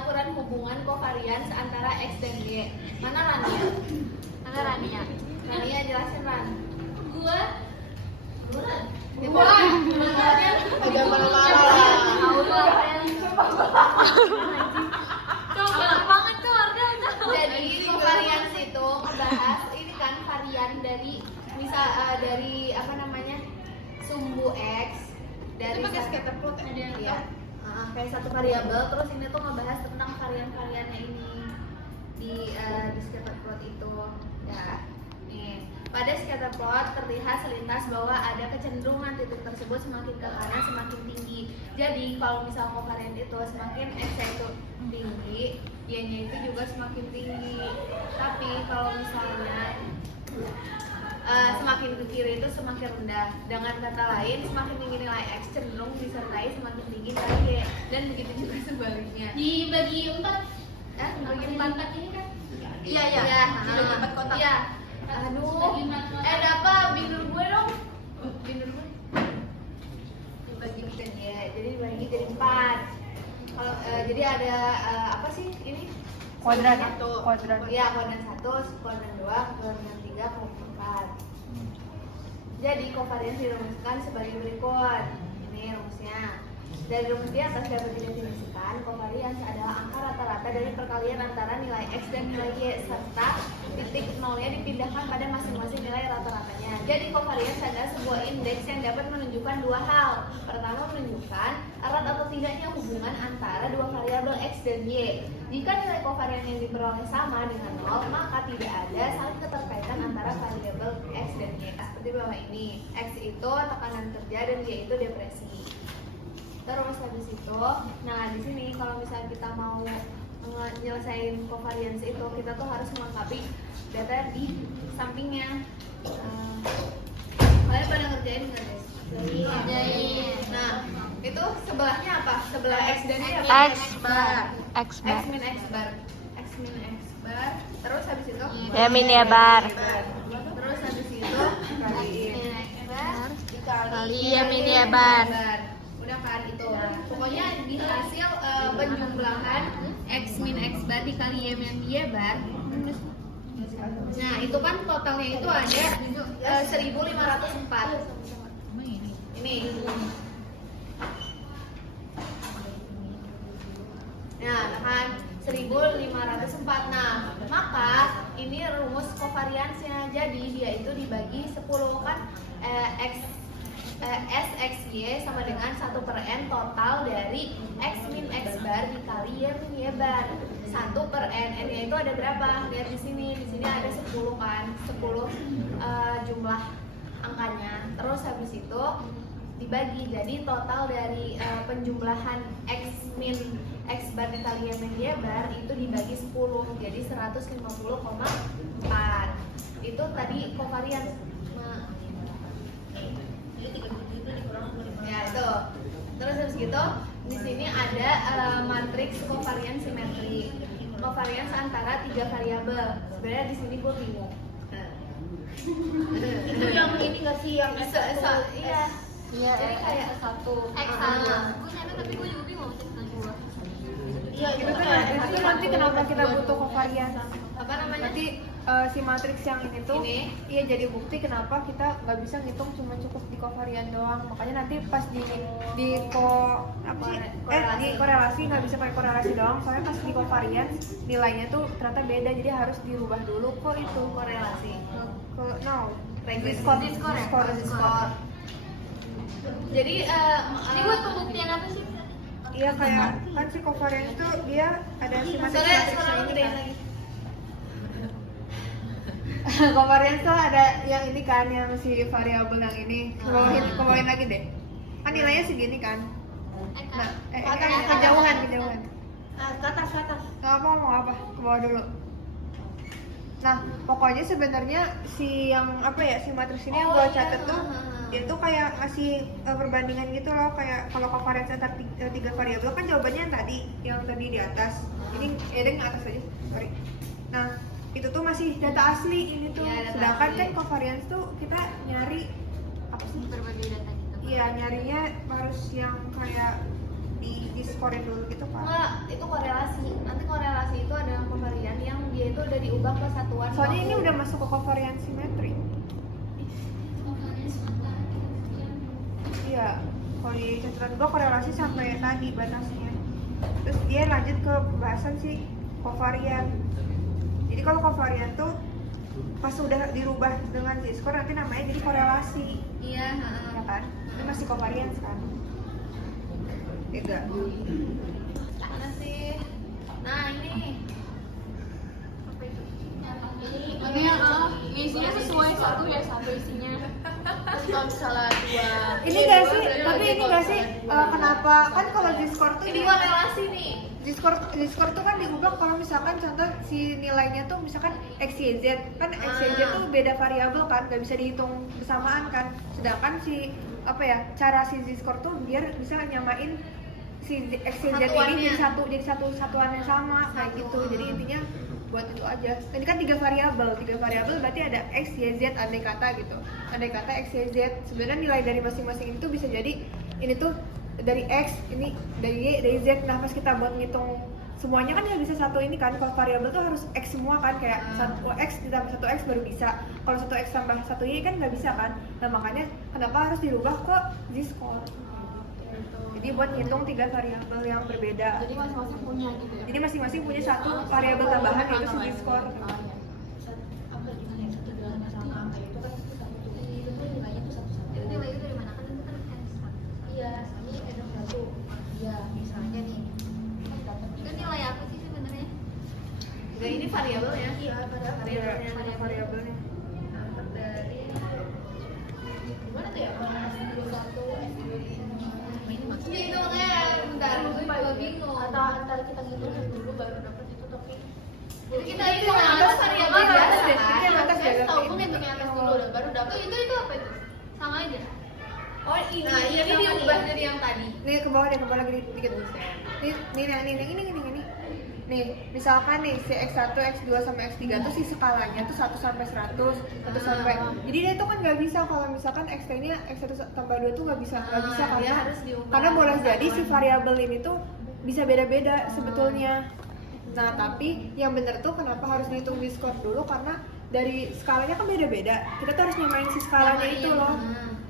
ukuran hubungan covariance antara X dan Y. Mana Rania? Rania jelasin Ran. Gua. Udah marah-marah. Jadi covariance itu ngebahas ini kan varian dari dari apa namanya sumbu X dari scatter plot ya. Kayak satu variabel, terus ini tuh ngebahas tentang varian-variannya ini di scatter plot itu ya. Nih, pada scatter plot terlihat selintas bahwa ada kecenderungan titik tersebut semakin ke kanan semakin tinggi. Jadi kalau misal covariant itu semakin X-nya itu tinggi, Y-nya itu juga semakin tinggi. Tapi kalau misalnya semakin ke kiri itu semakin rendah. Dengan kata lain, semakin tinggi nilai X cenderung disertai semakin tinggi nilai Y, dan begitu juga sebaliknya. Dibagi 4. Bagi 4 ini kan? Iya. Dibagi 4 kotak. Iya. Aduh. Apa binur gue dong? Binur gue. Dibagi kan ya. Jadi dibagi jadi 4. Kalau jadi ada apa sih ini? Kuadran. Iya, kuadran 1, kuadran 2, kuadran 3, kuadran 4. Jadi covariance dirumuskan sebagai berikut. Ini rumusnya. Dari rumus di atas dapat didefinisikan covariance adalah angka rata-rata dari perkalian antara nilai X dan nilai Y serta titik nolnya dipindahkan pada masing-masing nilai rata-ratanya. Jadi covariance adalah sebuah indeks yang dapat menunjukkan dua hal. Pertama, menunjukkan erat atau tidaknya hubungan antara dua variabel X dan Y. Jika nilai covariance yang diperoleh sama dengan 0, maka tidak ada saling keterkaitan antara variabel X dan Y. Seperti bawah ini, X itu tekanan kerja dan Y itu depresi. Terus habis itu, nah di sini kalau misalnya kita mau nyelesain covariance itu, kita tuh harus melengkapi data di sampingnya. Kalian pada ngerjain nggak guys? Ngerjain. Nah, itu sebelahnya apa? Sebelah X dan Y apa? X bar. X bar. X min X bar. X min X bar. Terus habis itu Ya min ya bar. Terus habis itu kaliin X bar Kali ya min ya bar. Udah kan itu. Pokoknya di hasil penjumlahan X min X bar dikali Y min Y bar. Nah, itu kan totalnya itu ada 1504. Ini. Nah, kan 1504. Nah, maka ini rumus covariance-nya. Jadi dia itu dibagi 10 kan S X Y sama dengan 1/N total dari X min X bar dikali Y min Y bar. 1/N, N-nya itu ada berapa? Lihat di sini ada 10 kan, 10 jumlah angkanya. Terus habis itu dibagi, jadi total dari penjumlahan X min X bar dikali Y min Y bar itu dibagi 10, jadi 150,4. Itu tadi covariance. Ya itu. Terus habis gitu di sini ada matriks covariance simetri. Covariance antara 3 variabel. Sebenarnya di sini gue bingung. Itu yang ini nggak sih yang Iya. Iya. Jadi kayak satu. X sama. Gue nyampe tapi gue juga bingung sih tentang gue. Iya, itu nanti kenapa kita butuh covariance? Apa namanya? Nanti si matriks yang ini tuh Ini? iya jadi bukti kenapa kita nggak bisa ngitung cuma cukup di covarian doang. Makanya nanti pas di korelasi nggak bisa pakai korelasi doang, soalnya pas di covarian nilainya tuh ternyata beda, jadi harus dirubah dulu kok itu Korelasi. Discord. Jadi Ini buat pembuktian apa sih? Iya kayak kan si covarian itu dia ada si suara matriks lu yang ini gedein kan. lagi. Covariance tuh ada yang ini kan, yang si variabel yang ini. Kebawahin lagi deh. Kan nilainya segini kan. Kejauhan. Ke atas. Nggak apa mau apa? Ke bawah dulu. Nah, pokoknya sebenarnya si yang apa ya, si matriks ini yang gue catat tuh dia tuh kayak ngasih perbandingan gitu loh, kayak kalau covariance antar 3 variabel kan jawabannya yang tadi di atas. Ini yang atas aja, sorry. Nah, itu tuh masih data asli ini tuh. Ya, data sedangkan asli. kan covariance tuh kita nyari apa sih? Berbagai data gitu. Iya, nyarinya harus yang kayak di scorein dulu gitu kan. Enggak, itu korelasi. Nanti korelasi itu adalah kovarian yang dia itu udah diubah ke satuan. Soalnya ini waktu. udah masuk ke covariance simetri. Iya, kalau di catatan gua korelasi sampai tadi batasnya. Terus dia lanjut ke pembahasan si kovarian. Jadi kalau kovarian tuh pas udah dirubah dengan z-score nanti namanya jadi korelasi. Iya, Ya kan? Itu masih kovarian kan? Tidak. Mana sih? Nah, ini. Ini yang isinya sesuai satu ya satu isinya. Terus kalau misalnya dua. Ini gak sih? Tapi ini gak sih? Kenapa? Kan kalau z-score tuh Ini korelasi nih. Z-score tuh kan diubah kalau misalkan contoh si nilainya tuh misalkan x, y, z. Kan x, y, z tuh beda variabel kan, gak bisa dihitung bersamaan kan. Sedangkan si apa ya, cara si z-score tuh biar bisa nyamain si x, y, z ini jadi satu satuan yang sama kayak gitu. Jadi intinya buat itu aja. Ini kan tiga variabel berarti ada x, y, z andai kata gitu. Andai kata x, y, z. Sebenarnya nilai dari masing-masing itu bisa jadi ini tuh dari x, ini dari y, dari z. Nah pas kita buat ngitung semuanya kan nggak bisa satu ini kan. Kalau variabel tuh harus x semua kan, kayak satu x ditambah satu x baru bisa. Kalau satu x tambah satu y kan nggak bisa kan. Nah makanya kenapa harus dirubah ke z-score. Jadi buat ngitung tiga variabel yang berbeda. Jadi masing-masing punya gitu ya. Jadi masing-masing punya satu variabel tambahan yaitu si z-score. Apa gimana yang satu bilang sama angka itu kan itu tuh nilainya tuh satu-satu. Itu nilai itu dari mana kan itu kan iya, ini ada satu. Iya, misalnya nih. Itu nilai apa sih sebenarnya? Enggak, ini variabelnya. Iya, pada Variabelnya. dari gimana tuh ya? S21, S22 ini maksudnya Itu makanya bentar, gue juga bingung. atau antara kita ngitung dulu baru dapat itu tapi Jadi kita Itu itu yang yang atas atas variabel yang atas biasa deh, kan? itu yang atas saya ya, tahu berarti. gue ngitung yang atas dulu baru dapat itu apa itu sama aja. Oh, ini. Nah, iya, Ini sama diubah ini. dari yang tadi. Nih ke bawah lagi dikit. Nih. Nih, misalkan nih si x1, x2 sama x3 tuh si skalanya tuh 1 sampai 100, 1 sampai. Jadi dia tuh kan nggak bisa kalau misalkan x-nya x1 tambah 2 tuh nggak bisa Dia karena harus diubah. karena boleh jadi si variabel ini tuh bisa beda-beda sebetulnya. Nah, tapi yang bener tuh kenapa harus dihitung di skor dulu karena dari skalanya kan beda-beda. Kita tuh harus nyamain si skalanya itu loh.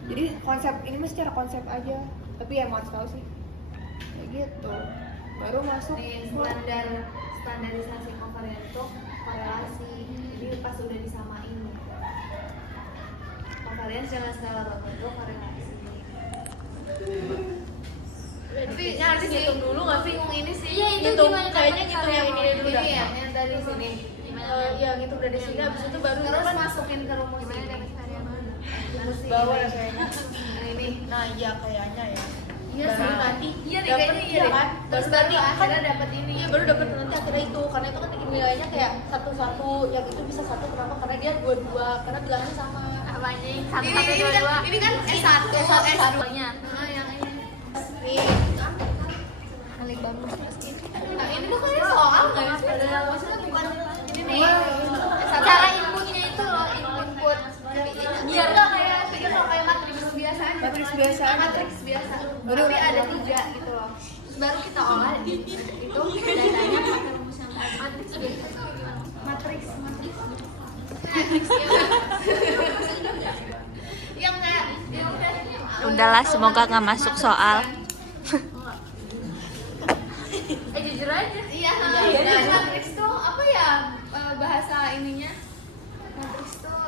Jadi konsep ini mah secara konsep aja. Tapi ya mau harus tahu sih. Kayak gitu. Baru masuk Nih, standarisasi kovarian itu korelasi. Jadi pas udah disamain kovarian dengan skala tertentu korelasi. Tapi harus dihitung dulu nggak sih? Ini sih. Iya, itu Ngitung- gimana kayaknya caranya ngitung yang kalau ini dulu ini dah. ya, Yang dari sini. Ya ngitung dari sini habis itu baru Terus kan masukin ke rumus ini. rumus Sini. bawah ya kayaknya. Nah, ini. Nah iya kayaknya ya. Iya sih, Baru nanti. Iya deh, dapet, kayaknya iya deh. kan? Terus Baru baru nanti akhirnya dapat ini. Iya baru dapat nanti akhirnya itu karena itu kan nilainya kayak satu-satu yang itu bisa satu kenapa karena dia dua-dua karena bilangnya sama apanya yang satu Ini, sampai ini dua-dua kan, ini kan S1, S1 S2-nya. Nah, yang ini. nih kali bagus Nah, ini tuh kayaknya soal nggak sih? Maksudnya bukan ini nih. cara inputnya itu loh input Biar nggak kayak kayak matriks biasa aja. Matriks biasa aja. Matriks biasa. Baru- Tapi ada 3 gitu loh. Terus baru kita olah itu datanya pakai rumus yang tadi. matriks biasa Matriks. Yang kayak ya udah. Udahlah, semoga nggak masuk soal. jujur aja Iya, nah, matriks tuh apa ya bahasa ininya? Matriks tuh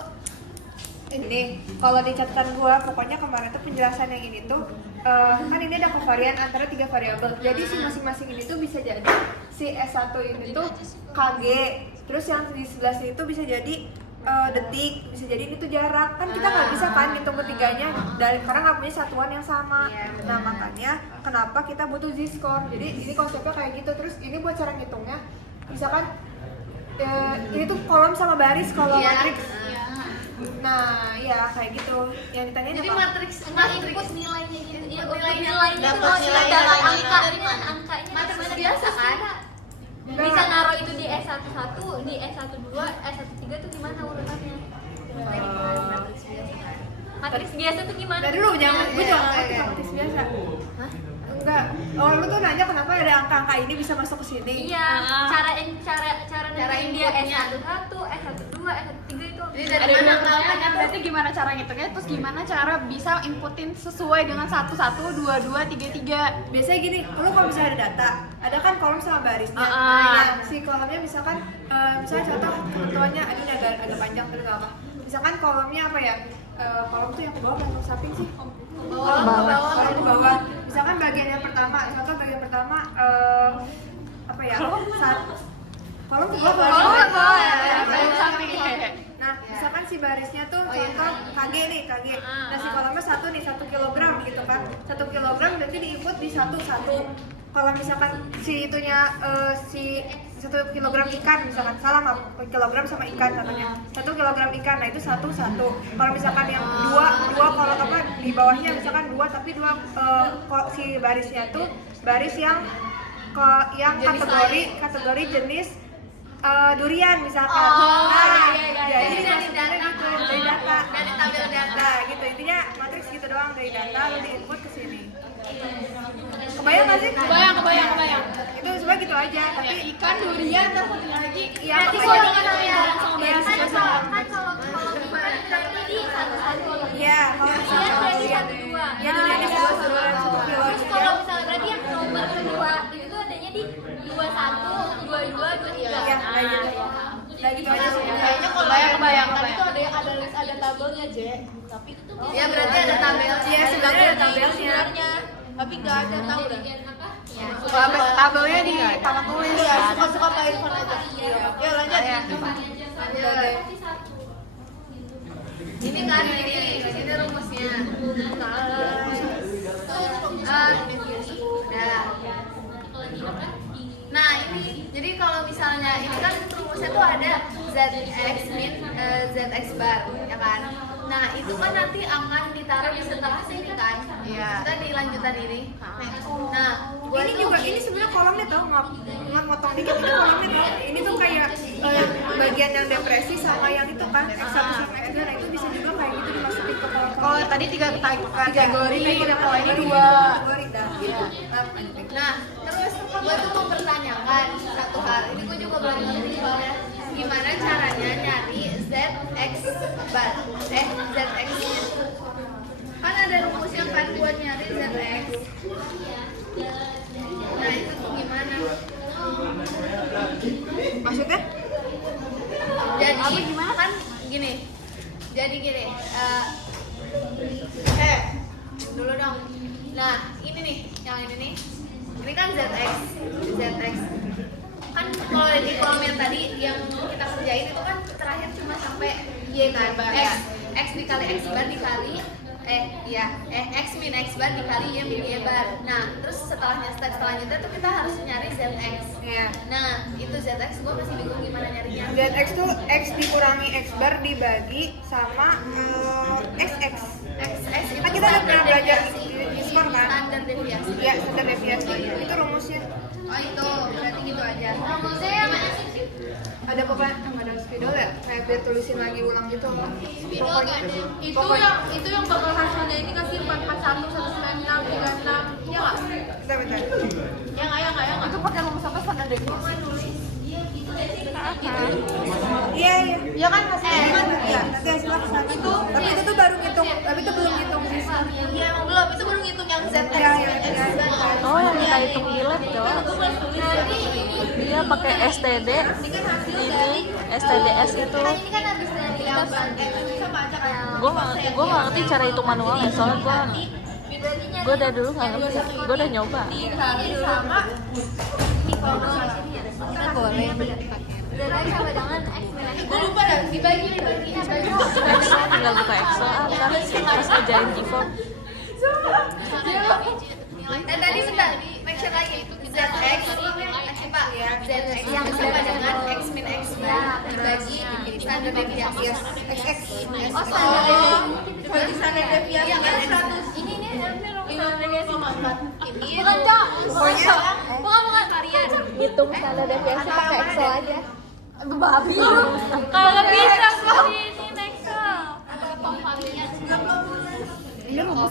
ini kalau di catatan gua pokoknya kemarin tuh penjelasan yang ini tuh kan ini ada kovarian antara 3 variabel. Jadi si masing-masing ini tuh bisa jadi si S1 ini tuh Kg, terus yang di sebelah sini tuh bisa jadi detik, bisa jadi ini tuh jarak. Kan kita nggak bisa kan ngitung ketiganya dari karena nggak punya satuan yang sama. Nah makanya kenapa kita butuh z-score. Jadi ini konsepnya kayak gitu. Terus ini buat cara ngitungnya, misalkan ini tuh kolom sama baris kalau matriks. Nah, ya kayak gitu. Yang ditanyain jadi apa? matriks input nilainya gitu ya nilainya nilainya dapat tuh nilai dari dari angka mana? dari mana angkanya Matriks dari biasa mana? kan? Bisa naruh itu di S11, di S12, S13 tuh gimana urutannya? Matriks biasa kan? Matriks biasa tuh gimana? Nah dulu jangan, gue Iya, jangan iya, ngerti iya. matriks biasa. Hah? Enggak, Oh, lu tuh nanya kenapa ada angka-angka ini bisa masuk ke sini? Iya, cara nentuin dia inputnya. S11, S12, S13 itu. Ini dari Ada mana dua angkanya pertanyaan, tuh? berarti gimana cara ngitungnya, terus gimana cara bisa inputin sesuai dengan 11, 22, 33. Biasanya gini, lu kalau misalnya ada data, ada kan kolom sama barisnya. Ah. Nah, si kolomnya misalkan, misalnya contoh ketentuannya, ini agak panjang tapi nggak apa. Misalkan kolomnya apa ya? Kolom tuh yang ke bawah atau samping sih? Kolom ke bawah, kolom ke bawah. Misalkan bagian yang pertama, contoh bagian pertama apa ya? Kolom ke bawah. Kolom ke bawah ya, Kolom samping. Nah, misalkan si barisnya tuh contoh KG nih, KG. Nah, si kolomnya 1 kilogram gitu kan. 1 kilogram berarti diinput di 1. Kalau misalkan si itunya si 1 kilogram ikan misalkan, salah nggak, kilogram sama ikan katanya. 1 kilogram ikan, nah itu 1. Kalau misalkan yang dua kalau apa di bawahnya misalkan 2 tapi 2 si barisnya tuh baris yang kategori jenis durian misalkan. Jadi dari maksudnya data. gitu, dari data. Dari tabel data. Nah, gitu intinya matriks gitu doang, dari data lalu diinput ke sini. Kebayang nggak sih? Kebayang. Itu sebenarnya gitu aja, tapi Kayak ikan, durian, terus satunya lagi. iya Nanti pokoknya kalau dengan iya, sama iya, baris iya, kan kalau berarti di satu. iya, kalau misalnya Berarti durian, 1, 2. ya durian di bawah 1 kilo Terus gitu kalau ya. misalnya berarti yang nomor kedua itu adanya di 21, 22, 23. Iya, kayak gitu. Nah, gitu aja sih. Kayaknya kebayang. Tapi itu ada list, ada tabelnya, J. Tapi itu Ya berarti ada tabelnya. Iya, sebenarnya ada tabelnya. Tapi nggak ada tahu dah. Ya. Tabelnya di papan tulis. Iya, suka-suka Pak Irfan aja. Oke, lanjut. Ini kan ini rumusnya. Nah ini jadi kalau misalnya ini kan rumusnya tuh ada zx min zx bar ya kan. Nah itu kan nanti akan ditaruh di setelah sini kan. Iya. Kita di lanjutan ini. Nah Ini juga ini sebenarnya kolomnya tau nggak motong dikit ini kolomnya tau. Ini tuh kayak bagian yang depresi sama yang itu kan X1 sama X2, nah itu bisa juga kayak gitu dimasukin ke kolom. Kalau tadi 3 kategori, kalau ini 2. Kategori dah. Nah, terus gue tuh mau pertanyakan satu hal. Ini gue juga belum ngerti soalnya. Gimana caranya nyari ZX bar? ZX. Kan ada rumus yang kan buat nyari ZX. Nah, itu tuh gimana? Maksudnya? Jadi gimana kan gini. Jadi gini, dulu dong. Nah, ini nih, yang ini nih. Ini kan ZX. Kan kalau di kolom yang tadi yang kita kerjain itu kan terakhir cuma sampai Y kan. X dikali X bar dikali X min X bar dikali Y min Y bar. Nah, terus step selanjutnya tuh kita harus nyari ZX. Iya. Nah, itu ZX gue masih bingung gimana nyarinya. ZX tuh X dikurangi X bar dibagi sama XX. XX itu Kan kita udah pernah belajar deviasi. diskon kan? Standar deviasi. Iya, standar deviasi. Itu rumusnya. Oh itu, berarti gitu aja. Rumusnya yang mana sih? Ada pokoknya ada spidol ya, kayak biar tulisin lagi ulang gitu loh. Pokoknya Itu yang bakal hasilnya ini kasih 441, 196, 36. Iya nggak? bentar. Ya nggak. Itu pakai rumus apa standar deviasi? Iya. Ya kan hasilnya kan Iya, nanti hasilnya kesana itu. Tapi itu tuh baru ngitung, tapi itu belum ngitung sih. Iya emang belum, itu baru ngitung yang ZX. Iya. Oh, yang kita hitung di lab dong. Dia pakai STD. Ini STDS itu. Kan ini kan habis dari yang bisa baca kayak Gue nggak ngerti cara hitung manualnya, soalnya gue dari dulu nggak ngerti. Gue udah nyoba. sama Kan boleh. berarti sama dengan X min X. Gue lupa dah dibagi. Excel tinggal buka Excel kan pas ngejain keyboard. Tadi bentar, make sure lagi. ZX, Pak, ZX yang sama dengan X min X bar dibagi standar deviasi. XX. Oh standar deviasi. Berarti standar deviasi Iya, kan? 100. Ini Bukan, Cak. bukan varian. Hitung standar deviasi pakai Excel aja. Babi. Kalau bisa seperti ini Excel.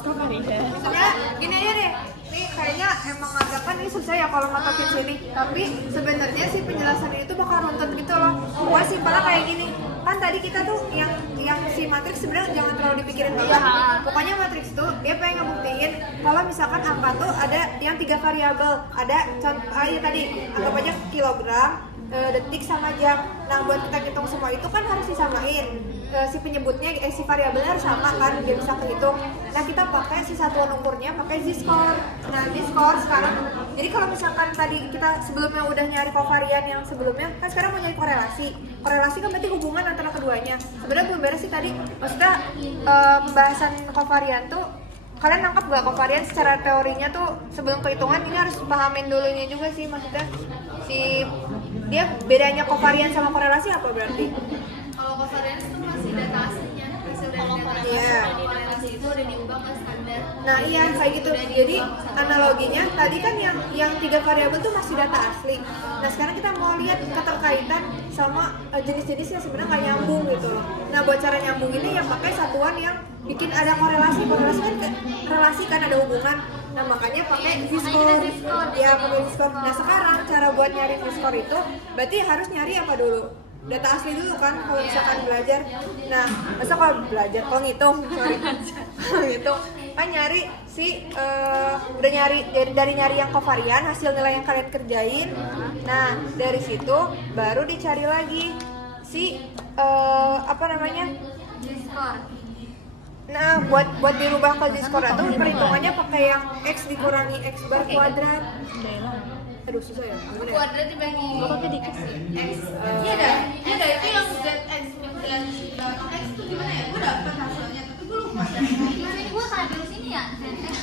Sebenarnya gini aja deh. Nih kayaknya emang agak kan ini selesai ya kalau ngototin sini. Tapi sebenarnya sih penjelasan itu bakal runtut gitu loh. Gua simpelnya kayak gini. Kan tadi kita tuh yang si matriks sebenarnya jangan terlalu dipikirin banget. Pokoknya matriks tuh dia pengen ngebuktiin kalau misalkan angka tuh ada yang 3 variabel. Ada contoh ya tadi anggap aja kilogram, detik sama jam. Nah buat kita hitung semua itu kan harus disamain. Si penyebutnya si variabelnya harus sama kan dia bisa kehitung. Nah kita pakai si satuan ukurnya pakai z-score. Nah z-score sekarang jadi kalau misalkan tadi kita sebelumnya udah nyari kovarian yang sebelumnya kan sekarang mau nyari korelasi kan berarti hubungan antara keduanya. Sebenarnya belum beres sih tadi, maksudnya pembahasan kovarian tuh kalian nangkep gak kovarian secara teorinya tuh sebelum perhitungan ini harus pahamin dulunya juga sih, maksudnya si dia bedanya kovarian sama korelasi apa berarti? Kalau covariance itu masih data aslinya, hasil dari data asli. Iya. Di korelasi itu udah diubah ke standar. Nah iya kayak gitu. Jadi analoginya tadi kan yang 3 variabel tuh masih data asli. Nah sekarang kita mau lihat keterkaitan sama jenis-jenis yang sebenarnya nggak nyambung gitu loh. Nah buat cara nyambung ini yang pakai satuan yang bikin ada korelasi kan relasi kan ada hubungan. Nah makanya pakai z-score. Ya pakai z-score. Nah sekarang cara buat nyari z-score itu berarti harus nyari apa dulu? Data asli dulu kan kalau misalkan belajar. Nah masa kalau belajar kalau ngitung kalau ngitung kan nyari si udah nyari dari nyari yang kovarian hasil nilai yang kalian kerjain. Nah dari situ baru dicari lagi si apa namanya Z-score. nah buat dirubah ke z-score itu perhitungannya pakai yang x dikurangi x bar kuadrat. Aduh susah ya. Gimana ya? Kuadrat dibagi dikit x. Iya dah. Iya dah itu yang zx min z x itu gimana ya? Gue dapet hasilnya tapi gue lupa. Gimana ini gue kayak di sini ya zx.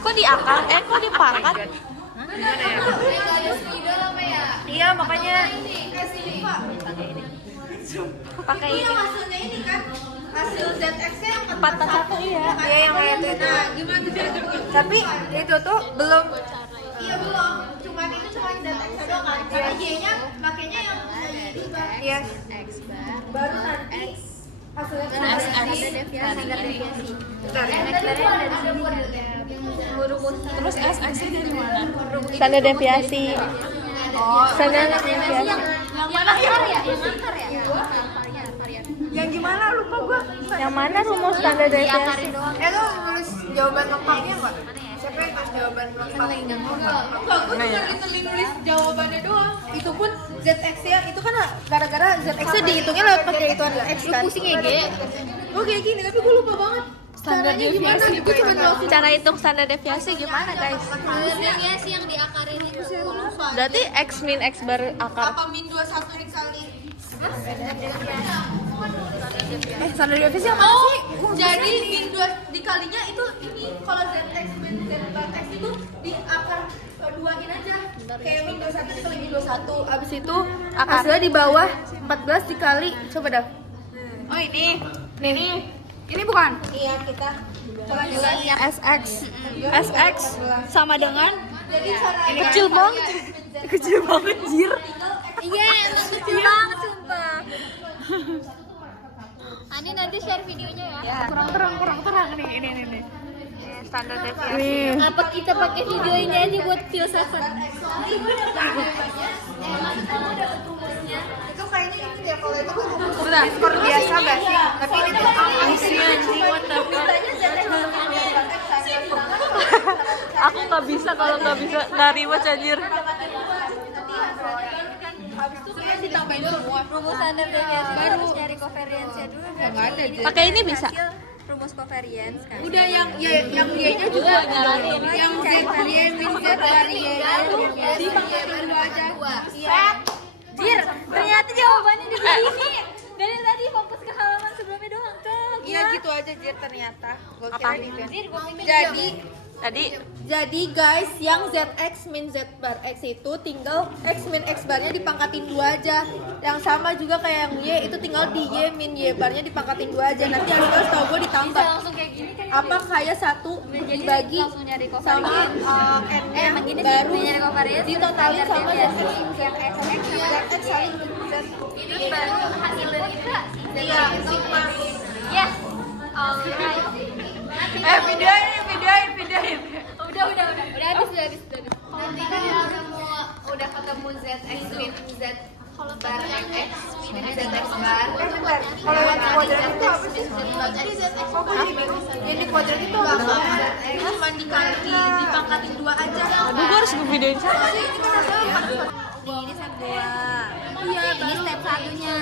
Kok diakar? Kok dipangkat? Gimana ya? Nggak ada spidol apa ya? Iya makanya Ini sini. Pakai ini. Hasilnya ini kan hasil zx-nya yang 441 iya. Iya yang kayak itu. Nah, gimana tuh cara Tapi itu tuh belum. Iya belum, cuman itu cuma zx doang kan. Karena y-nya makanya yang diubah. Iya. X bar. Baru nanti hasilnya Standar deviasi. Bentar ya. Terus SX nya dari mana? Standar deviasi. Oh, standar deviasi. Yang mana ya? Yang akar ya? Varian. Yang gimana lupa gua. Yang mana rumus standar deviasi? Lu nulis jawaban lengkapnya enggak? Siapa yang nulis jawaban lengkap? Enggak, gua cuma nulis jawabannya doang. Itu pun ZX ya, itu kan gara-gara ZX nya dihitungnya lewat pakai hitungan X kan. Pusing ya, Ge? Gua kayak gini, tapi gua lupa banget. Standar Caranya gimana? deviasi. Gua cuma jelasin. Cara hitung standar deviasi gimana, guys? Standar deviasi yang diakarin itu. Berarti X min X bar akar. Apa min 21 dikali? Standar deviasi apa sih? Jadi min 2 dikalinya itu ini kalau zx min z bar x itu di akar duain aja. Kayak min 21 dikali min 21. Abis itu hasilnya di bawah 14 dikali coba dah. Oh ini bukan Iya, kita SX sama dengan Jadi cara Kecil banget. Kecil banget, jir. Iya, emang kecil banget sumpah. Ani nanti share videonya ya. kurang terang nih ini. Standar deviasi. Apa kita pakai video ini aja buat filsafat? itu kayaknya ini deh kalau itu kan rumus skor biasa gak sih? Tapi ini tuh Aku nggak bisa kalau nggak bisa nggak ribet anjir. ditambahin semua. Rumus standar deviasi harus nyari covariance-nya dulu. Pakai ini bisa. Rumus covariance kan. Udah yang y-nya juga yang z y min z bar y-nya dipangkatin dua aja. Iya. Jir, ternyata jawabannya di sini. Dari tadi fokus ke halaman sebelumnya doang tuh. iya gitu aja Jir ternyata. Gua Apa? kira gitu. Jir, gua pikir Tadi Jadi guys, yang zx min z bar x itu tinggal x min x barnya dipangkatin 2 aja. Yang sama juga kayak yang y itu tinggal di y min y barnya dipangkatin 2 aja. Nanti hasilnya setahu gue ditambah. langsung kayak gini kan. Apa kayak 1 dibagi langsung nyari sama covariance. n-nya Emang gini sih baru nyari covariance. ditotalin sama Standar zx min z x. zx saling z. Ini baru hasil dari interaksi. Iya, sigma. Yes. Alright. Videoin. Udah habis. ZX min Z bar X min ZX bar. Bentar, kalau yang di kuadrat itu apa sih? Oh, gue jadi bingung. Yang di kuadrat itu apa? Cuma dipangkatin 2 aja. Aduh, gue harus ngevideoin siapa sih? Ini step 2. Iya, ini step 1-nya.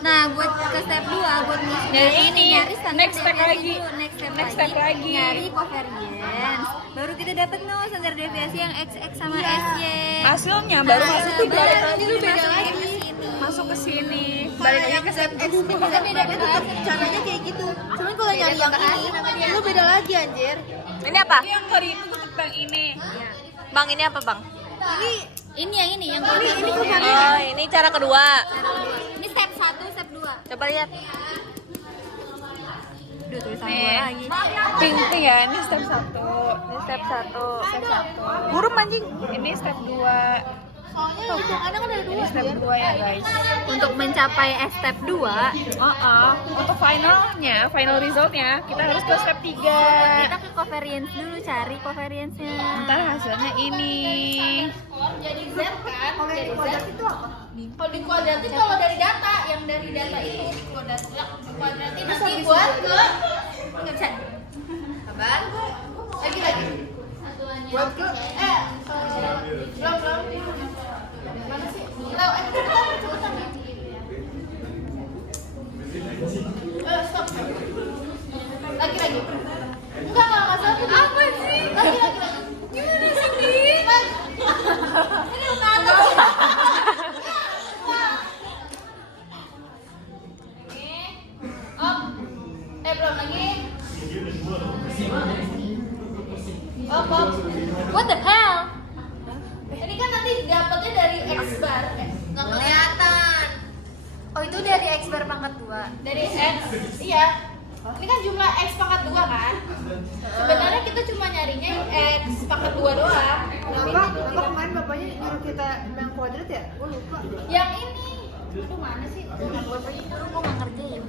Nah, buat ke step 2 buat Nah, ini nyari standar next step deviasi lagi. dulu. Next step lagi. Nyari covariance. Baru kita dapat standar deviasi yang XX sama SY. Hasilnya baru masuk tuh baru balik nanti lagi beda masuk lagi ke ke sini. sini. Masuk ke sini. Balik lagi ke step X. Kita bedanya tetap caranya kayak gitu. Cuman kalau nyari yang ini, lu beda lagi anjir. Ini apa? Yang hari itu gue tentang ini. Bang, ini apa, Bang? Ini yang ini Oh, ini cara kedua. Ini step 1, step 2. Coba lihat. Udah tulisan Nih. gua lagi. Pink ya, ini step 1. Ini step 1. Burung anjing. Ini step 2. Soalnya kadang ada Ini step 2 ya, guys. Untuk mencapai step 2, Untuk final resultnya, kita harus ke step 3. kita ke covariance dulu, cari covariance-nya. Ntar hasilnya ini. Jadi Z kan? Kalau yang di kuadrat itu apa? Kalau di kuadratin kalau dari data, yang dari data itu dikuadratin nanti buat ke nggak bisa. Sabar. Lagi. Buat ke belum. Mana sih? Tahu cepetan. Stop. Lagi. Enggak masalah tuh. Apa sih? Lagi. Gimana sih, Dik? Ini udah ada. Belum lagi. Op. What the hell? Ini kan nanti dapatnya dari X bar. Nggak kelihatan. Oh, itu dari X bar pangkat 2. Dari X, iya. Ini kan jumlah X pangkat 2 kan? Sebenarnya kita cuma nyarinya X pangkat 2 doang. Apa kemarin bapaknya nyuruh kita yang kuadrat ya? Gue lupa. Yang ini. Aduh, mana sih? Bapaknya nyuruh gua nggak ngerjain.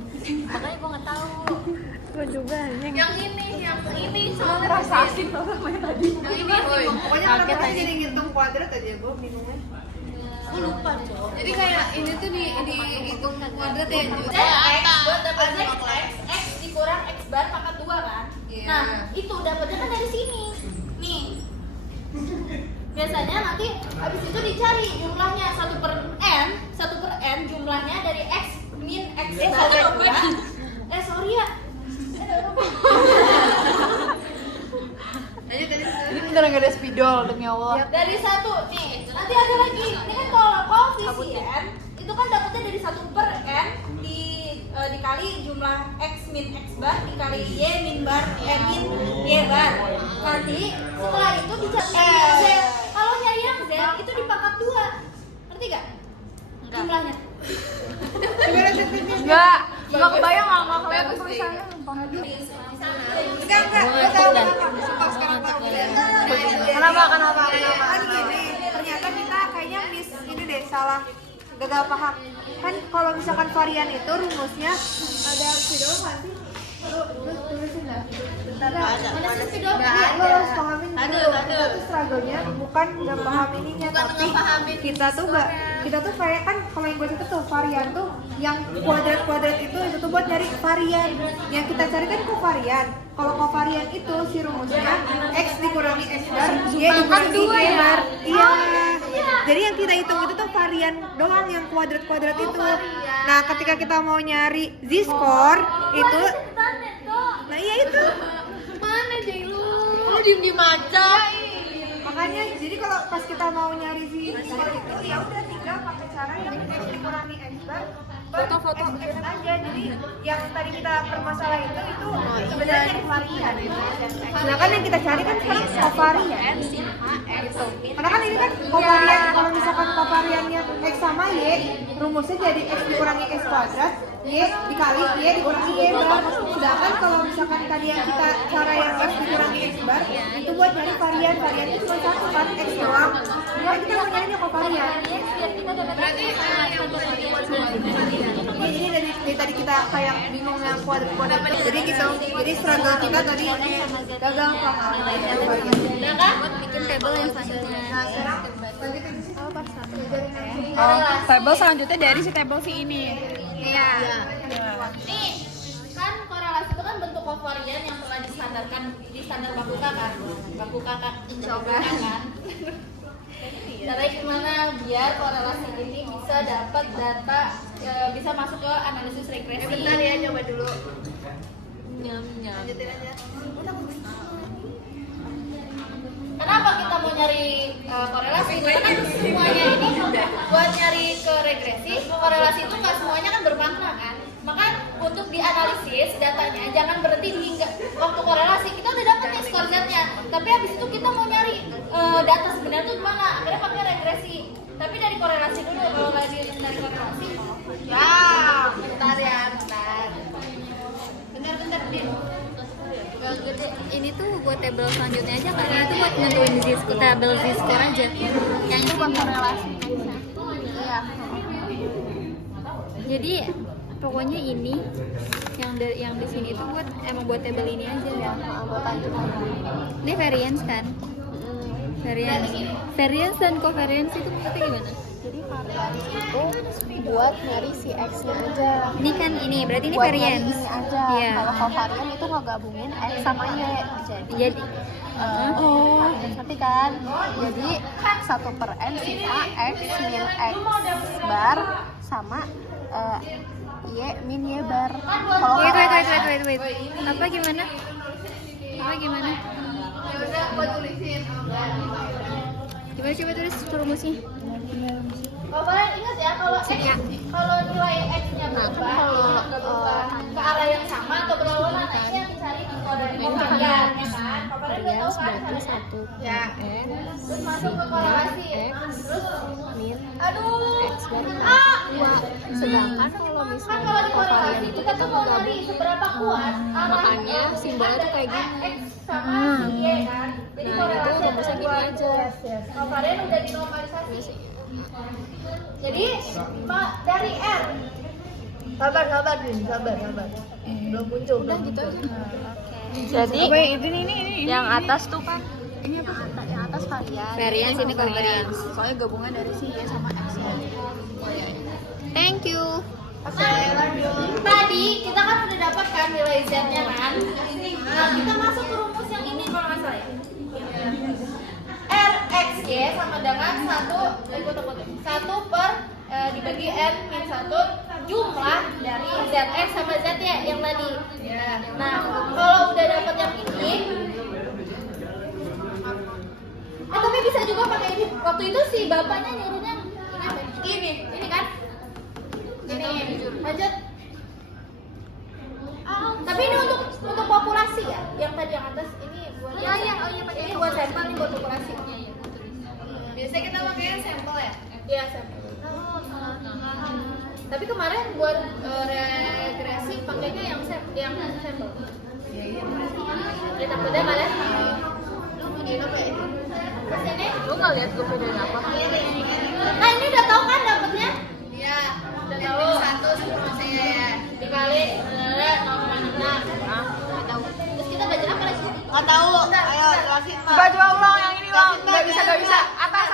Makanya gua nggak tahu. Gue juga anjing. Yang ini soalnya Rasain namanya tadi. yang ini, boy. Pokoknya orang-orang jadi ngitung kuadrat aja gue bingungnya. Gue lupa, Cok. Jadi kayak ini tuh dihitung kuadrat ya. X buat dapatnya X dikurang X bar pangkat 2 kan? Nah, itu dapatnya kan dari sini. Nih. Biasanya nanti habis itu dicari jumlahnya 1/n jumlahnya dari X min X bar 2. Sorry ya. Ini beneran gak ada spidol demi Allah. Dari 1 nih, nanti ada lagi. Ini kan kalau koefisien itu kan dapatnya dari 1/n dikali jumlah X min X bar dikali Y min min Y bar. Nanti setelah itu dicari Z. Kalau nyari yang Z itu di pangkat 2. Ngerti gak? Jumlahnya. Enggak kebayang, nggak kelihatan tulisannya. Enggak, gue tahu kenapa. Sekarang tahu. Kenapa? Kan gini, ternyata kita kayaknya miss ini deh, salah gagal paham. Kan kalau misalkan varian itu rumusnya ada video nggak sih? Lu tulisin dah. Bentar dah. Mana sih spidol? Lo harus pahamin dulu. Kita tuh struggle-nya bukan nggak paham ininya, tapi kita tuh kayak kan kalau yang gue catat tuh varian tuh yang kuadrat itu tuh buat nyari varian. Yang kita cari kan kovarian. Kalau kovarian itu si rumusnya X dikurangi X bar, Y dikurangi Y bar. Iya. Jadi yang kita hitung itu tuh varian doang yang kuadrat itu. Nah, ketika kita mau nyari z-score itu, nah iya itu. Mana deh lu diem aja. Makanya jadi kalau pas kita mau nyari z-score itu ya udah tinggal pakai cara yang X dikurangi X bar. Foto X aja. Jadi yang tadi kita permasalahan itu sebenarnya dari varian. Sedangkan yang kita cari kan sekarang kovarian. Karena kan ini kan kovarian, kalau misalkan kovariannya X sama Y, rumusnya jadi X dikurangi X kuadrat, Y dikali Y dikurangi Y bar. Sedangkan kalau misalkan tadi yang kita cara yang X dikurangi X bar, itu buat nyari varian itu cuma satu kan, X doang. Ya kita mau nyari kovarian. Berarti Iya, jadi dari tadi kita kayak bingung yang kuadrat. Jadi gitu, jadi struggle kita tadi gagal paham. udah kan? Buat bikin table yang selanjutnya. Nah, sekarang Oh, tabel selanjutnya dari si tabel si ini. Iya. Nih, kan korelasi itu kan bentuk kovarian yang telah distandarkan di standar Bakuka kan. Bakuka kan, Bakuka kan. Caranya gimana biar korelasi ini bisa dapat data bisa masuk ke analisis regresi. Bentar ya, coba dulu. Nyam nyam. Lanjutin aja. Kenapa kita mau nyari korelasi? Karena kan semuanya ini buat nyari ke regresi, korelasi itu nggak semuanya kan bermakna kan. Maka untuk dianalisis datanya jangan berhenti hingga waktu korelasi kita udah dapat nih skor Z-nya, tapi habis itu kita mau nyari data sebenarnya tuh gimana? Akhirnya pakai regresi. Tapi dari korelasi dulu, kalau dari korelasi. Ya, bentar ya, bentar. Bentar, Din. Ini tuh buat tabel selanjutnya aja karena itu buat nentuin tabel Z-score aja. Yang itu buat korelasi. Iya. Jadi pokoknya ini yang di sini tuh emang buat tabel ini aja ya. Buat lanjutan. Ini variance kan? Variance dan covariance itu maksudnya gimana? Jadi variance itu buat nyari si X-nya aja. Ini kan ini berarti ini Buat variance. nyari ini aja. Iya. Kalau covarian itu ngegabungin X sama Y. Jadi Ngerti kan? Jadi 1/n si A X min X bar sama Y min Y bar. Kalau wait. korelasi- Apa gimana? Ya udah, gua tulisin. Coba tulis rumusnya. Oh, kalian ingat ya kalau nilai X-nya berubah ke arah yang sama atau berlawanan, X-nya dicari di kovarian, ya kan? Kovarian udah tahu kan caranya? Ya. Terus masuk ke korelasi. Terus min aduh. X bar sedangkan kalau Kan misalnya kalau di korelasi covarian itu kita tuh mau nyari seberapa kuat arah makanya simbolnya tuh kayak gini. X sama Y kan. Jadi korelasi rumusnya gini aja. Kovarian udah dinormalisasi. Jadi dari R. Sabar, belum muncul. Udah gitu aja. Jadi yang atas tuh kan Ini apa? Yang atas varian. Variance ini covariance. Soalnya gabungan dari si Y sama X nya. Thank you. Tadi kita kan udah dapat kan nilai Z-nya kan. Nah, kita masuk ke rumus yang ini kalau nggak salah ya. RXY sama dengan 1 per dibagi N min 1 jumlah dari ZX sama ZY yang tadi. Nah, kalau udah dapat yang ini, tapi bisa juga pakai ini. Waktu itu si bapaknya nyuruhnya ini kan? Ini lanjut. Tapi ini untuk populasi ya, yang tadi yang atas ini buat ini buat sampel, ini buat populasi. Biasanya kita pakai sampel ya? Iya sampel. Tapi kemarin buat regresi pakainya yang sampel. Iya. Ya takutnya kalian. Terus ini? lu nggak lihat gue videoin apa? Nah ini udah tahu kan dapetnya? Iya. Udah Dan tahu. min 1 sama saya ya. Dikali 0,6. Tahu. Terus kita belajar apa lagi? Nggak tahu. Ayo jelasin, Mbak. Coba ulang yang ini ulang. Nggak bisa. Atas.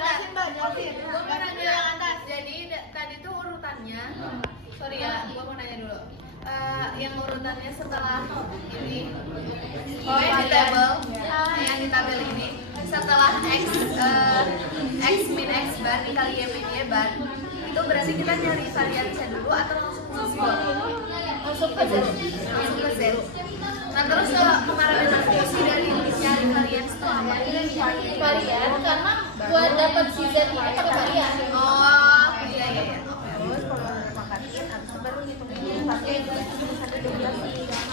Jelasin, Mbak. Gua mau nanya yang atas. Jadi tadi tuh urutannya. Sorry ya, gua mau nanya dulu. Yang urutannya setelah ini. Yang di tabel. Yang di tabel ini. Setelah X min X bar dikali Y min Y bar. Itu berarti kita nyari variannya dulu atau langsung ke Z? Masuk ke Z. Langsung ke Z. Nah terus kemarin diskusi dari nyari varian setelah apa? Varian karena buat dapat si Z ini pakai varian. Oh, iya. Terus kalau makanin atau baru hitung pakai 1/12.